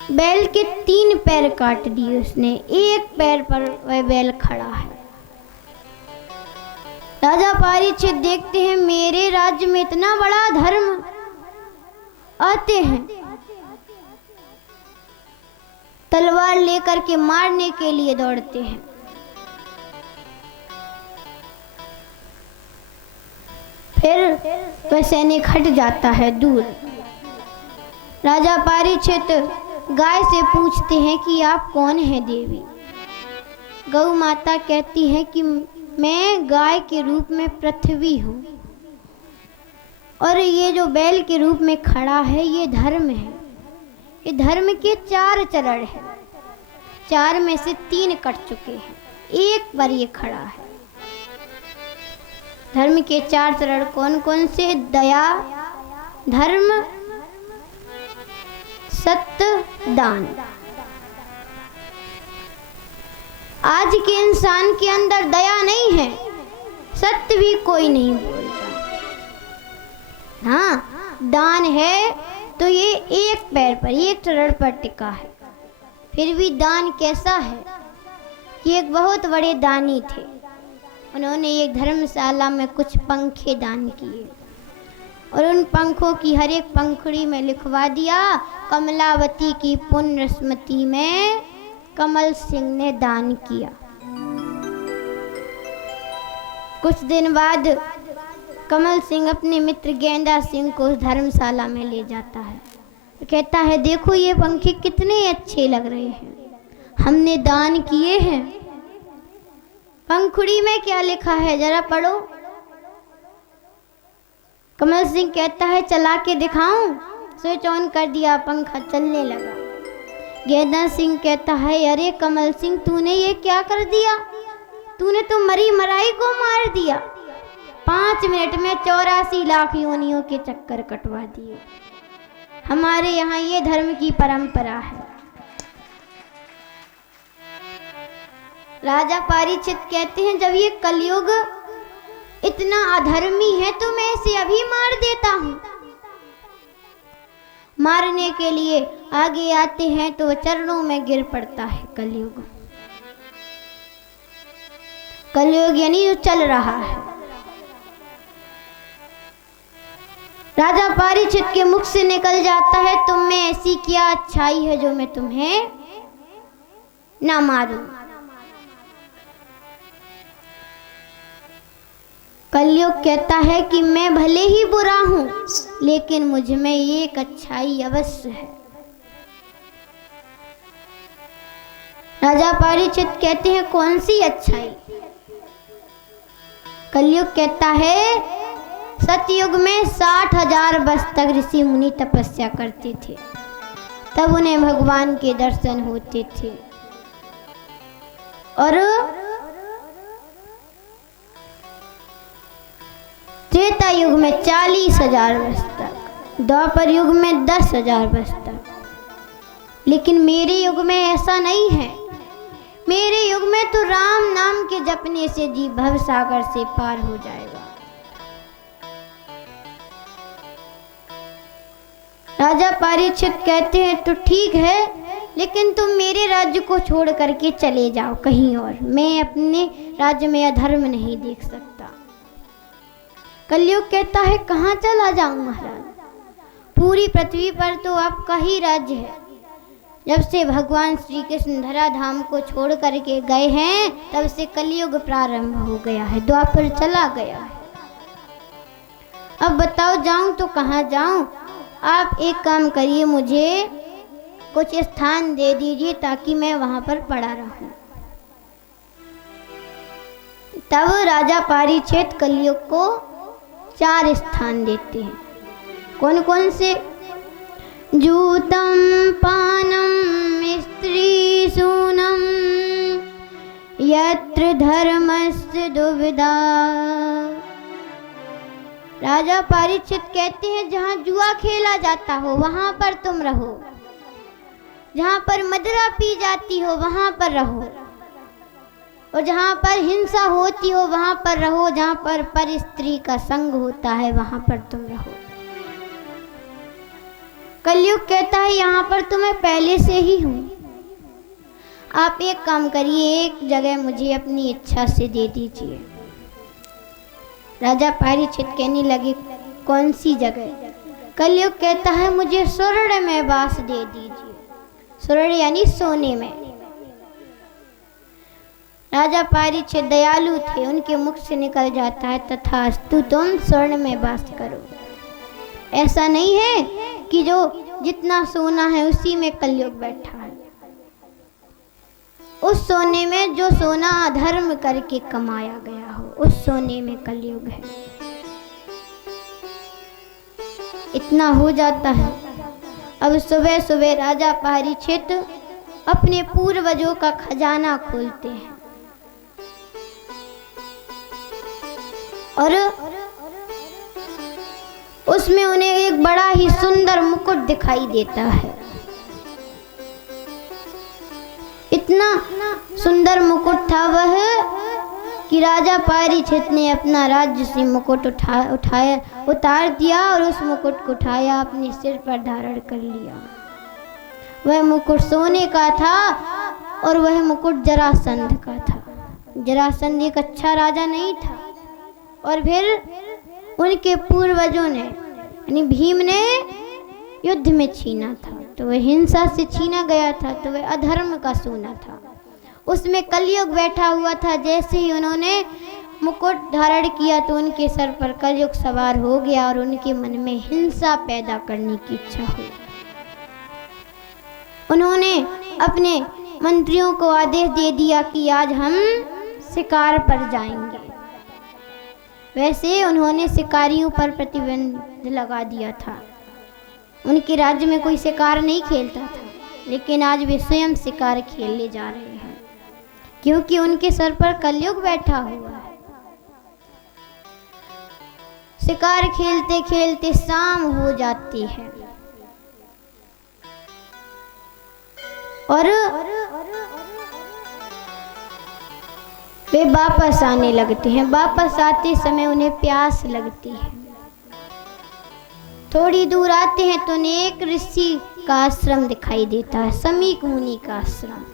बैल के 3 पैर काट दिए उसने, एक पैर पर वह बैल खड़ा है। राजा परीक्षित देखते हैं, मेरे राज्य में इतना बड़ा धर्म, आते हैं तलवार लेकर के मारने के लिए दौड़ते हैं। फिर वह सैनिक हट जाता है दूर। राजा परीक्षित गाय से पूछते हैं कि आप कौन हैं देवी। गौ माता कहती है कि मैं गाय के रूप में पृथ्वी हूँ। और ये जो बैल के रूप में खड़ा है ये धर्म है। ये धर्म के 4 चरण हैं। 4 में से 3 कट चुके हैं, एक पर ये खड़ा है। धर्म के 4 चरण कौन कौन से? दया, धर्म, सत्य, दान। आज के इंसान के अंदर दया नहीं है, सत्य भी कोई नहीं बोलता। हाँ, दान है तो ये एक पैर पर, एक चरण पर टिका है। फिर भी दान कैसा है कि एक बहुत बड़े दानी थे, उन्होंने एक धर्मशाला में कुछ पंखे दान किए और उन पंखों की हर एक पंखुड़ी में लिखवा दिया, कमलावती की पुण्य स्मृति में कमल सिंह ने दान किया। कुछ दिन बाद कमल सिंह अपने मित्र गेंदा सिंह को उस धर्मशाला में ले जाता है। कहता है, देखो ये पंखे कितने अच्छे लग रहे हैं, हमने दान किए हैं। पंखुड़ी में क्या लिखा है जरा पढ़ो। कमल सिंह कहता है, चला के दिखाऊं? स्विच ऑन कर दिया, पंखा चलने लगा। गेंदा सिंह कहता है, अरे कमल सिंह तूने ये क्या कर दिया? तूने तो मरी मराई को मार दिया। 5 मिनट में 84 लाख योनियों के चक्कर कटवा दिए। हमारे यहाँ ये धर्म की परंपरा है। राजा पारीक्षित कहते हैं, जब ये कलयुग इतना अधर्मी है तो मैं इसे अभी मार देता हूँ। मारने के लिए आगे आते हैं तो चरणों में गिर पड़ता है कलयुग। कलयुग यानी जो चल रहा है। राजा पारीक्षित के मुख से निकल जाता है, तुम में ऐसी क्या अच्छाई है जो मैं तुम्हें ना मारूं। कलयुग कहता है कि मैं भले ही बुरा हूं लेकिन मुझ में एक अच्छाई अवश्य है। राजा पारीक्षित कहते हैं, कौन सी अच्छाई? कलयुग कहता है, सतयुग में 60,000 वर्ष तक ऋषि मुनि तपस्या करते थे, तब उन्हें भगवान के दर्शन होते थे। और त्रेता युग में 40,000 वर्ष तक, द्वापर युग में 10,000 वर्ष तक। लेकिन मेरे युग में ऐसा नहीं है। मेरे युग में तो राम नाम के जपने से जीव भव सागर से पार हो जाएगा। राजा पारीक्षित कहते हैं, तो ठीक है, लेकिन तुम मेरे राज्य को छोड़ करके चले जाओ कहीं और। मैं अपने राज्य में अधर्म नहीं देख सकता। कलयुग कहता है, कहाँ चला जाऊं महाराज? पूरी पृथ्वी पर तो आपका ही राज्य है। जब से भगवान श्री कृष्ण धरा धाम को छोड़ करके गए हैं तब से कलयुग प्रारंभ हो गया है, द्वापर चला गया है। अब बताओ जाऊं तो कहाँ जाऊं? आप एक काम करिए, मुझे कुछ स्थान दे दीजिए ताकि मैं वहां पर पड़ा रहूं। तब राजा पारीक्षित कलयुग को 4 स्थान देते हैं। कौन कौन से? जूतम पानम स्त्री सूनम यत्र धर्मस्य दुविधा। राजा पारीक्षित कहते हैं, जहाँ जुआ खेला जाता हो वहां पर तुम रहो, जहाँ पर मदिरा पी जाती हो वहां पर रहो, और जहाँ पर हिंसा होती हो वहां पर रहो, जहाँ पर पर स्त्री का संग होता है वहां पर तुम रहो। कलयुग कहता है, यहाँ पर तो मैं पहले से ही हूँ। आप एक काम करिए, एक जगह मुझे अपनी इच्छा से दे दीजिए। राजा पारीक्षित कहने लगे, कौन सी जगह? कलयुग कहता है, मुझे स्वर्ण में वास दे दीजिए। स्वर्ण यानी सोने में। राजा पारीक्षित दयालु थे, उनके मुख से निकल जाता है, तथास्तु, तुम स्वर्ण में वास करो। ऐसा नहीं है कि जो जितना सोना है उसी में कलयुग बैठा है। उस सोने में जो सोना अधर्म करके कमाया गया हो, उस सोने में कलयुग है। इतना हो जाता है। अब सुबह सुबह राजा परीक्षित अपने पूर्वजों का खजाना खोलते हैं और उसमें उन्हें एक बड़ा ही सुंदर मुकुट दिखाई देता है। इतना सुंदर मुकुट था वह कि राजा परीक्षित ने अपना राज्य से मुकुट उतार दिया और उस मुकुट को उठाया, अपने सिर पर धारण कर लिया। वह मुकुट सोने का था और वह मुकुट जरासंध का था। जरासंध एक अच्छा राजा नहीं था और फिर उनके पूर्वजों ने यानी भीम ने युद्ध में छीना था, तो वह हिंसा से छीना गया था, तो वह अधर्म का सोना था। उसमें कलयुग बैठा हुआ था। जैसे ही उन्होंने मुकुट धारण किया तो उनके सर पर कलयुग सवार हो गया और उनके मन में हिंसा पैदा करने की इच्छा हुई। उन्होंने अपने मंत्रियों को आदेश दे दिया कि आज हम शिकार पर जाएंगे। वैसे उन्होंने शिकारियों पर प्रतिबंध लगा दिया था। उनके राज्य में कोई शिकार नहीं खेलता था, लेकिन आज वे स्वयं शिकार खेलने जा रहे हैं क्योंकि उनके सर पर कलयुग बैठा हुआ है। शिकार खेलते खेलते शाम हो जाती है और वे वापस आने लगते हैं। वापस आते समय उन्हें प्यास लगती है। थोड़ी दूर आते हैं तो उन्हें एक ऋषि का आश्रम दिखाई देता है, समीक मुनि का आश्रम।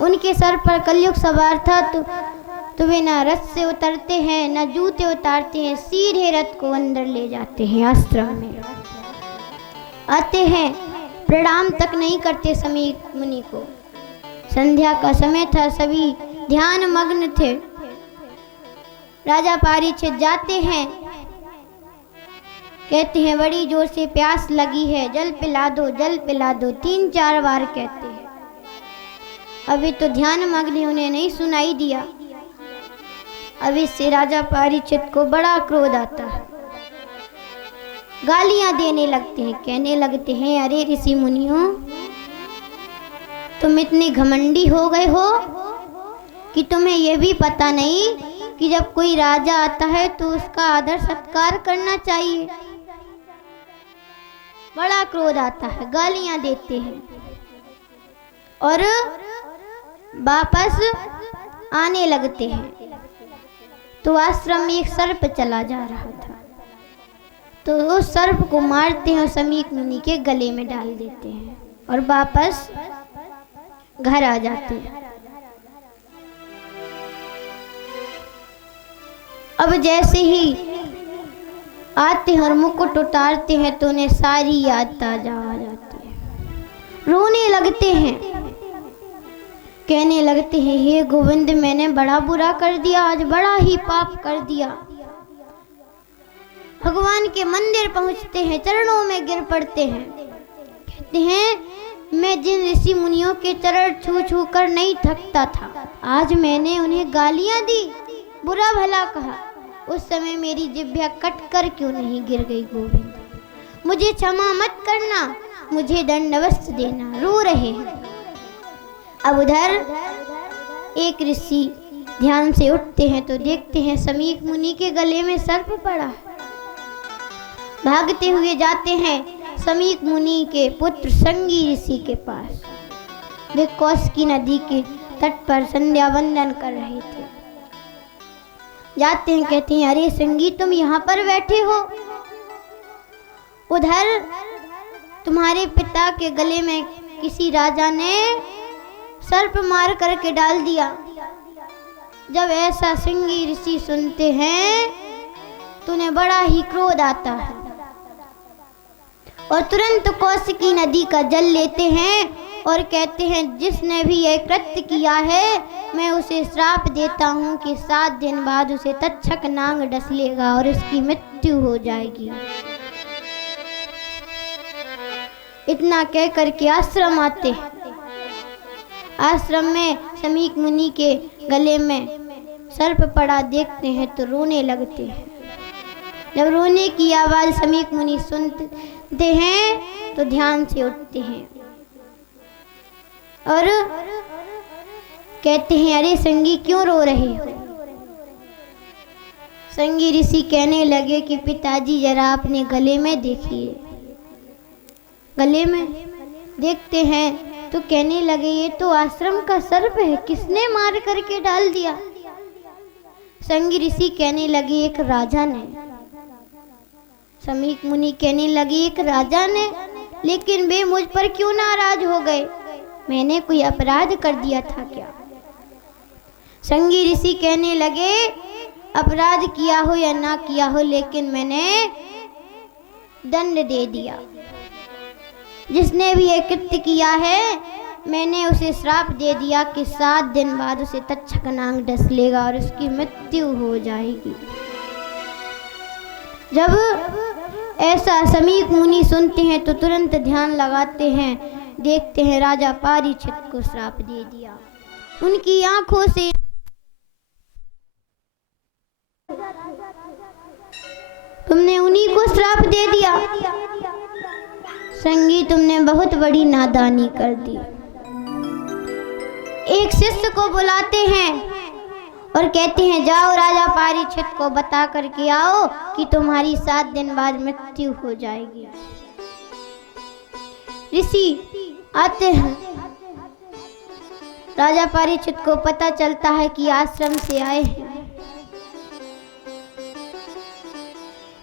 उनके सर पर कलयुग सवार था तो वे ना रथ से उतरते हैं ना जूते उतारते हैं, सीधे रथ को अंदर ले जाते हैं। आश्रम में आते हैं, प्रणाम तक नहीं करते समीक मुनि को। संध्या का समय था, सभी ध्यान मग्न थे। राजा परीक्षित जाते हैं, कहते हैं बड़ी जोर से प्यास लगी है, जल पिला दो, जल पिला दो, 3-4 बार कहते हैं। अभी तो ध्यान मग्न, उन्हें नहीं सुनाई दिया। अब इससे राजा परीक्षित को बड़ा क्रोध आता है, गालियां देने लगते हैं, कहने लगते हैं अरे ऋषि मुनियों, तुम इतने घमंडी हो गए हो कि तुम्हें यह भी पता नहीं कि जब कोई राजा आता है तो उसका आदर सत्कार करना चाहिए। बड़ा क्रोध आता है, गालियां देते हैं और वापस आने लगते हैं। तो आश्रम में एक सर्प चला जा रहा था, तो उस सर्प को मारते हैं और समीक मुनि के गले में डाल देते हैं और वापस घर आ जाते हैं। अब जैसे ही आते हैं और मुकुट उतारते हैं तो उन्हें सारी याद ताजा आ जाती है। रोने लगते हैं, कहने लगते हैं हे गोविंद, मैंने बड़ा बुरा कर दिया, आज बड़ा ही पाप कर दिया। भगवान के मंदिर पहुंचते हैं, चरणों में गिर पड़ते हैं, कहते हैं मैं जिन ऋषि मुनियों के चरण छू छू कर नहीं थकता था, आज मैंने उन्हें गालियां दी, बुरा भला कहा। उस समय मेरी जिह्वा कट कर क्यों नहीं गिर गई गोविंद, मुझे क्षमा मत करना, मुझे दंडवत देना। रो रहे हैं। अब उधर एक ऋषि ध्यान से उठते हैं तो देखते हैं समीक मुनि के गले में सर्प पड़ा है। भागते हुए जाते हैं समीक मुनि के पुत्र संगी ऋषि के पास। वे कौशिकी नदी के तट पर संध्या वंदन कर रहे थे। जाते हैं, कहते हैं अरे संगी, तुम यहाँ पर बैठे हो, उधर तुम्हारे पिता के गले में किसी राजा ने सर्प मार करके डाल दिया। जब ऐसा संगी ऋषि सुनते हैं तो उन्हें बड़ा ही क्रोध आता है और तुरंत कौशिकी नदी का जल लेते हैं और कहते हैं जिसने भी यह कृत्य किया है मैं उसे श्राप देता हूँ कि 7 दिन बाद उसे तक्षक नाग डस लेगा और उसकी मृत्यु हो जाएगी। इतना कह करके आश्रम आते हैं। आश्रम में समीक मुनि के गले में सर्प पड़ा देखते हैं तो रोने लगते हैं। जब रोने की आवाज़ समीक मुनि सुनते हैं तो ध्यान से उठते हैं और कहते हैं, अरे संगी क्यों रो रहे हो? संगी ऋषि कहने लगे कि पिताजी जरा अपने गले में देखिए। गले में देखते हैं तो कहने लगे, ये तो आश्रम का सर्प है, किसने मार करके डाल दिया? संगी ऋषि कहने लगे, एक राजा ने। समीक मुनि कहने लगे, एक राजा ने? लेकिन वे मुझ पर क्यों नाराज हो गए? मैंने कोई अपराध कर दिया था क्या? संगी ऋषि कहने लगे, अपराध किया हो या ना किया हो, लेकिन मैंने दंड दे दिया। जिसने भी ये कृत्य किया है मैंने उसे श्राप दे दिया कि 7 दिन बाद उसे तक्षक नाग डस लेगा और उसकी मृत्यु हो जाएगी। जब ऐसा समीक मुनि सुनते हैं तो तुरंत ध्यान लगाते हैं, देखते हैं राजा परीक्षित को श्राप दे दिया। उनकी आंखों से तुमने उन्हीं को श्राप दे दिया। संगी तुमने बहुत बड़ी नादानी कर दी। एक शिष्य को बुलाते हैं और कहते हैं, जाओ राजा परीक्षित को बता करके आओ कि तुम्हारी 7 दिन बाद मृत्यु हो जाएगी। ऋषि आते हैं, राजा परीक्षित को पता चलता है कि आश्रम से आए हैं।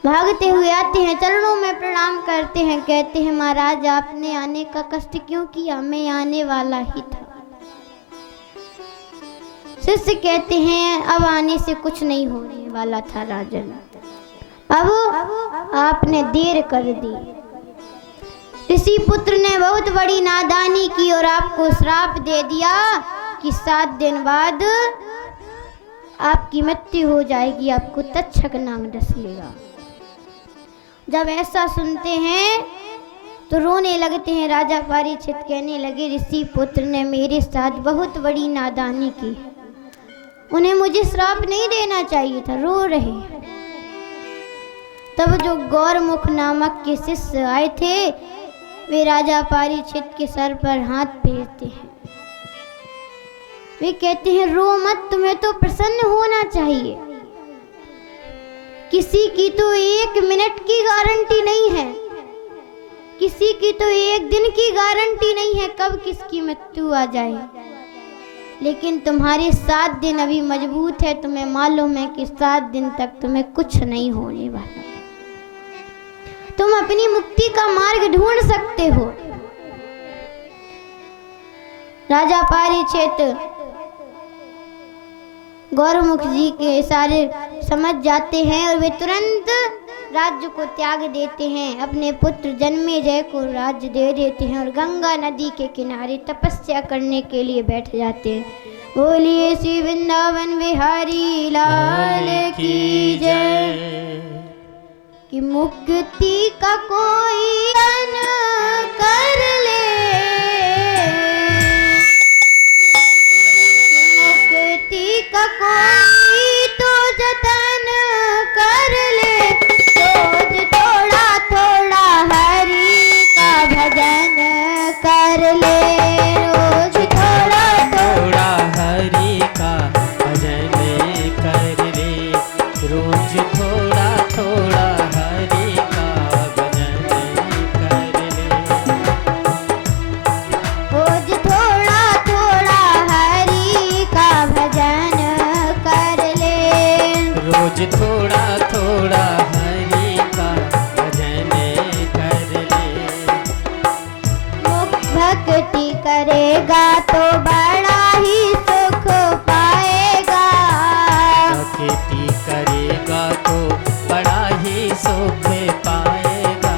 भागते हुए आते हैं, चरणों में प्रणाम करते हैं, कहते हैं, महाराज आपने आने का कष्ट क्यों किया? मैं आने वाला ही था। शिष्य कहते हैं, अब आने से कुछ नहीं होने वाला था राजन, अब आपने देर कर दी। ऋषि पुत्र ने बहुत बड़ी नादानी की और आपको श्राप दे दिया कि 7 दिन बाद आपकी मृत्यु हो जाएगी, आपको तक्षक नाग डस लेगा। जब ऐसा सुनते हैं तो रोने लगते हैं। राजा परीक्षित कहने लगे, ऋषि पुत्र ने मेरे साथ बहुत बड़ी नादानी की, उन्हें मुझे श्राप नहीं देना चाहिए था। रो रहे। तब जो गौरमुख नामक के शिष्य आए थे वे राजा परीक्षित के सर पर हाथ फेरते हैं। वे कहते हैं, रो मत, तुम्हें तो प्रसन्न होना चाहिए। किसी की तो 1 मिनट की गारंटी नहीं है, किसी की तो 1 दिन की गारंटी नहीं है कब किसकी मृत्यु आ जाए, लेकिन तुम्हारे 7 दिन अभी मजबूत है। तुम्हें मालूम है कि 7 दिन तक तुम्हें कुछ नहीं होने वाला, तुम अपनी मुक्ति का मार्ग ढूंढ सकते हो। राजा परीक्षित गौरमुख जी के इशारे समझ जाते हैं और वे तुरंत राज्य को त्याग देते हैं, अपने पुत्र जन्मेजय को राज्य दे देते हैं और गंगा नदी के किनारे तपस्या करने के लिए बैठ जाते हैं। बोलिए श्री वृंदावन बिहारी लाल की जय। कि मुक्ति का कोई अन कर ले, मुक्ति का कोई तो जतन कर ले, रोज थोड़ा थोड़ा हरि का भजन कर ले, रोज थोड़ा थोड़ा हरि का भजन कर ले, रोज थोड़ा थोड़ा हरि का भजन कर ले, रोज थोड़ा थोड़ा हरि का भजन कर ले, रोज थोड़ा थोड़ा हरि का भजन कर ले। भक्ति करेगा तो बड़ा ही सुख पाएगा, भक्ति करेगा तो बड़ा ही सुख पाएगा,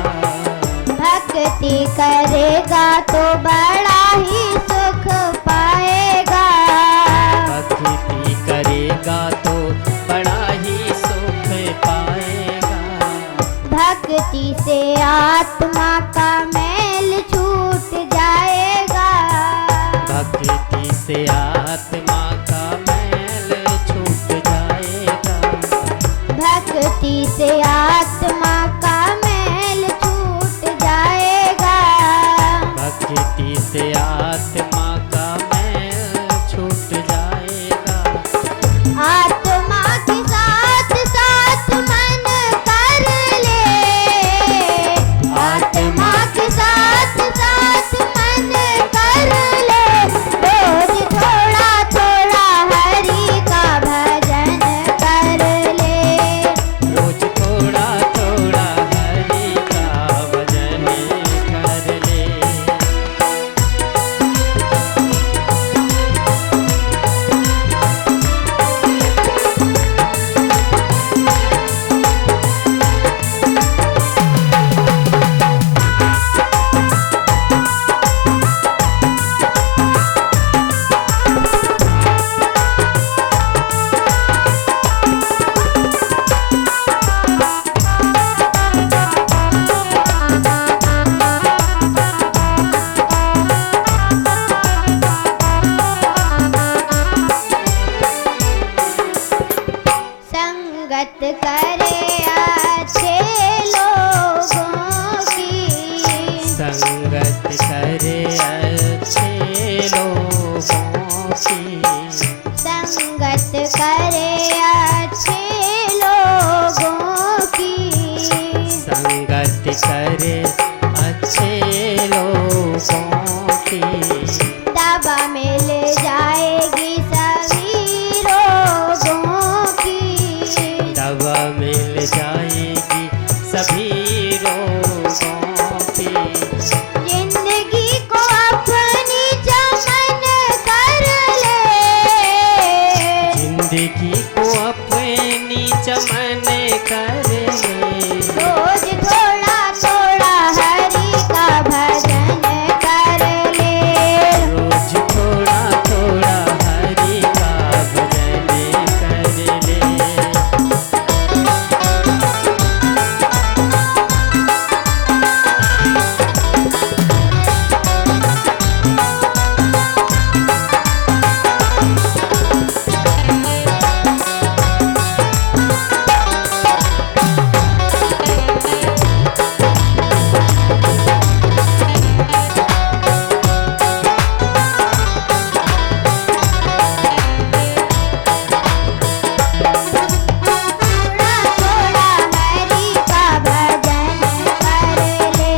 भक्ति करेगा तो बड़ा ही सुख पाएगा, भक्ति करेगा तो बड़ा ही सुख पाएगा, भक्ति से आत्मा का मैल छूट जाएगा, भक्ति से आत्मा का मैल छूट जाएगा, भक्ति से आत्मा संगत करे अच्छे लोगों की, संगत करे अच्छे लोगों की, संगत करे अच्छे लोगों की, दवा मिल जाएगी सभी रोगों की, दवा मिल जाएगी सभी रोगों की, जिंदगी को अपनी चमन कर ले, जिंदगी को अपनी चमन कर ले, रोज थोड़ा थोड़ा हरि का भजन कर ले, रोज थोड़ा थोड़ा हरि का भजन कर ले। थोड़ा थोड़ा हरि का भजन कर ले,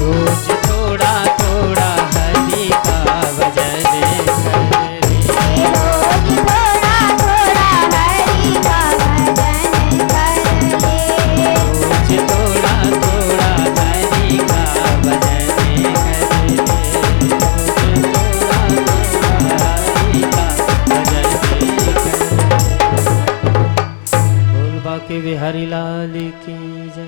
रोज थोड़ा थोड़ा हरि का भजन कर ले, रोज थोड़ा थोड़ा हरि का भजन कर ले, रोज थोड़ा थोड़ा हरि का भजन कर ले, रोज थोड़ा थोड़ा हरि का भजन कर ले। बोल बाके बिहारी लाल की जय।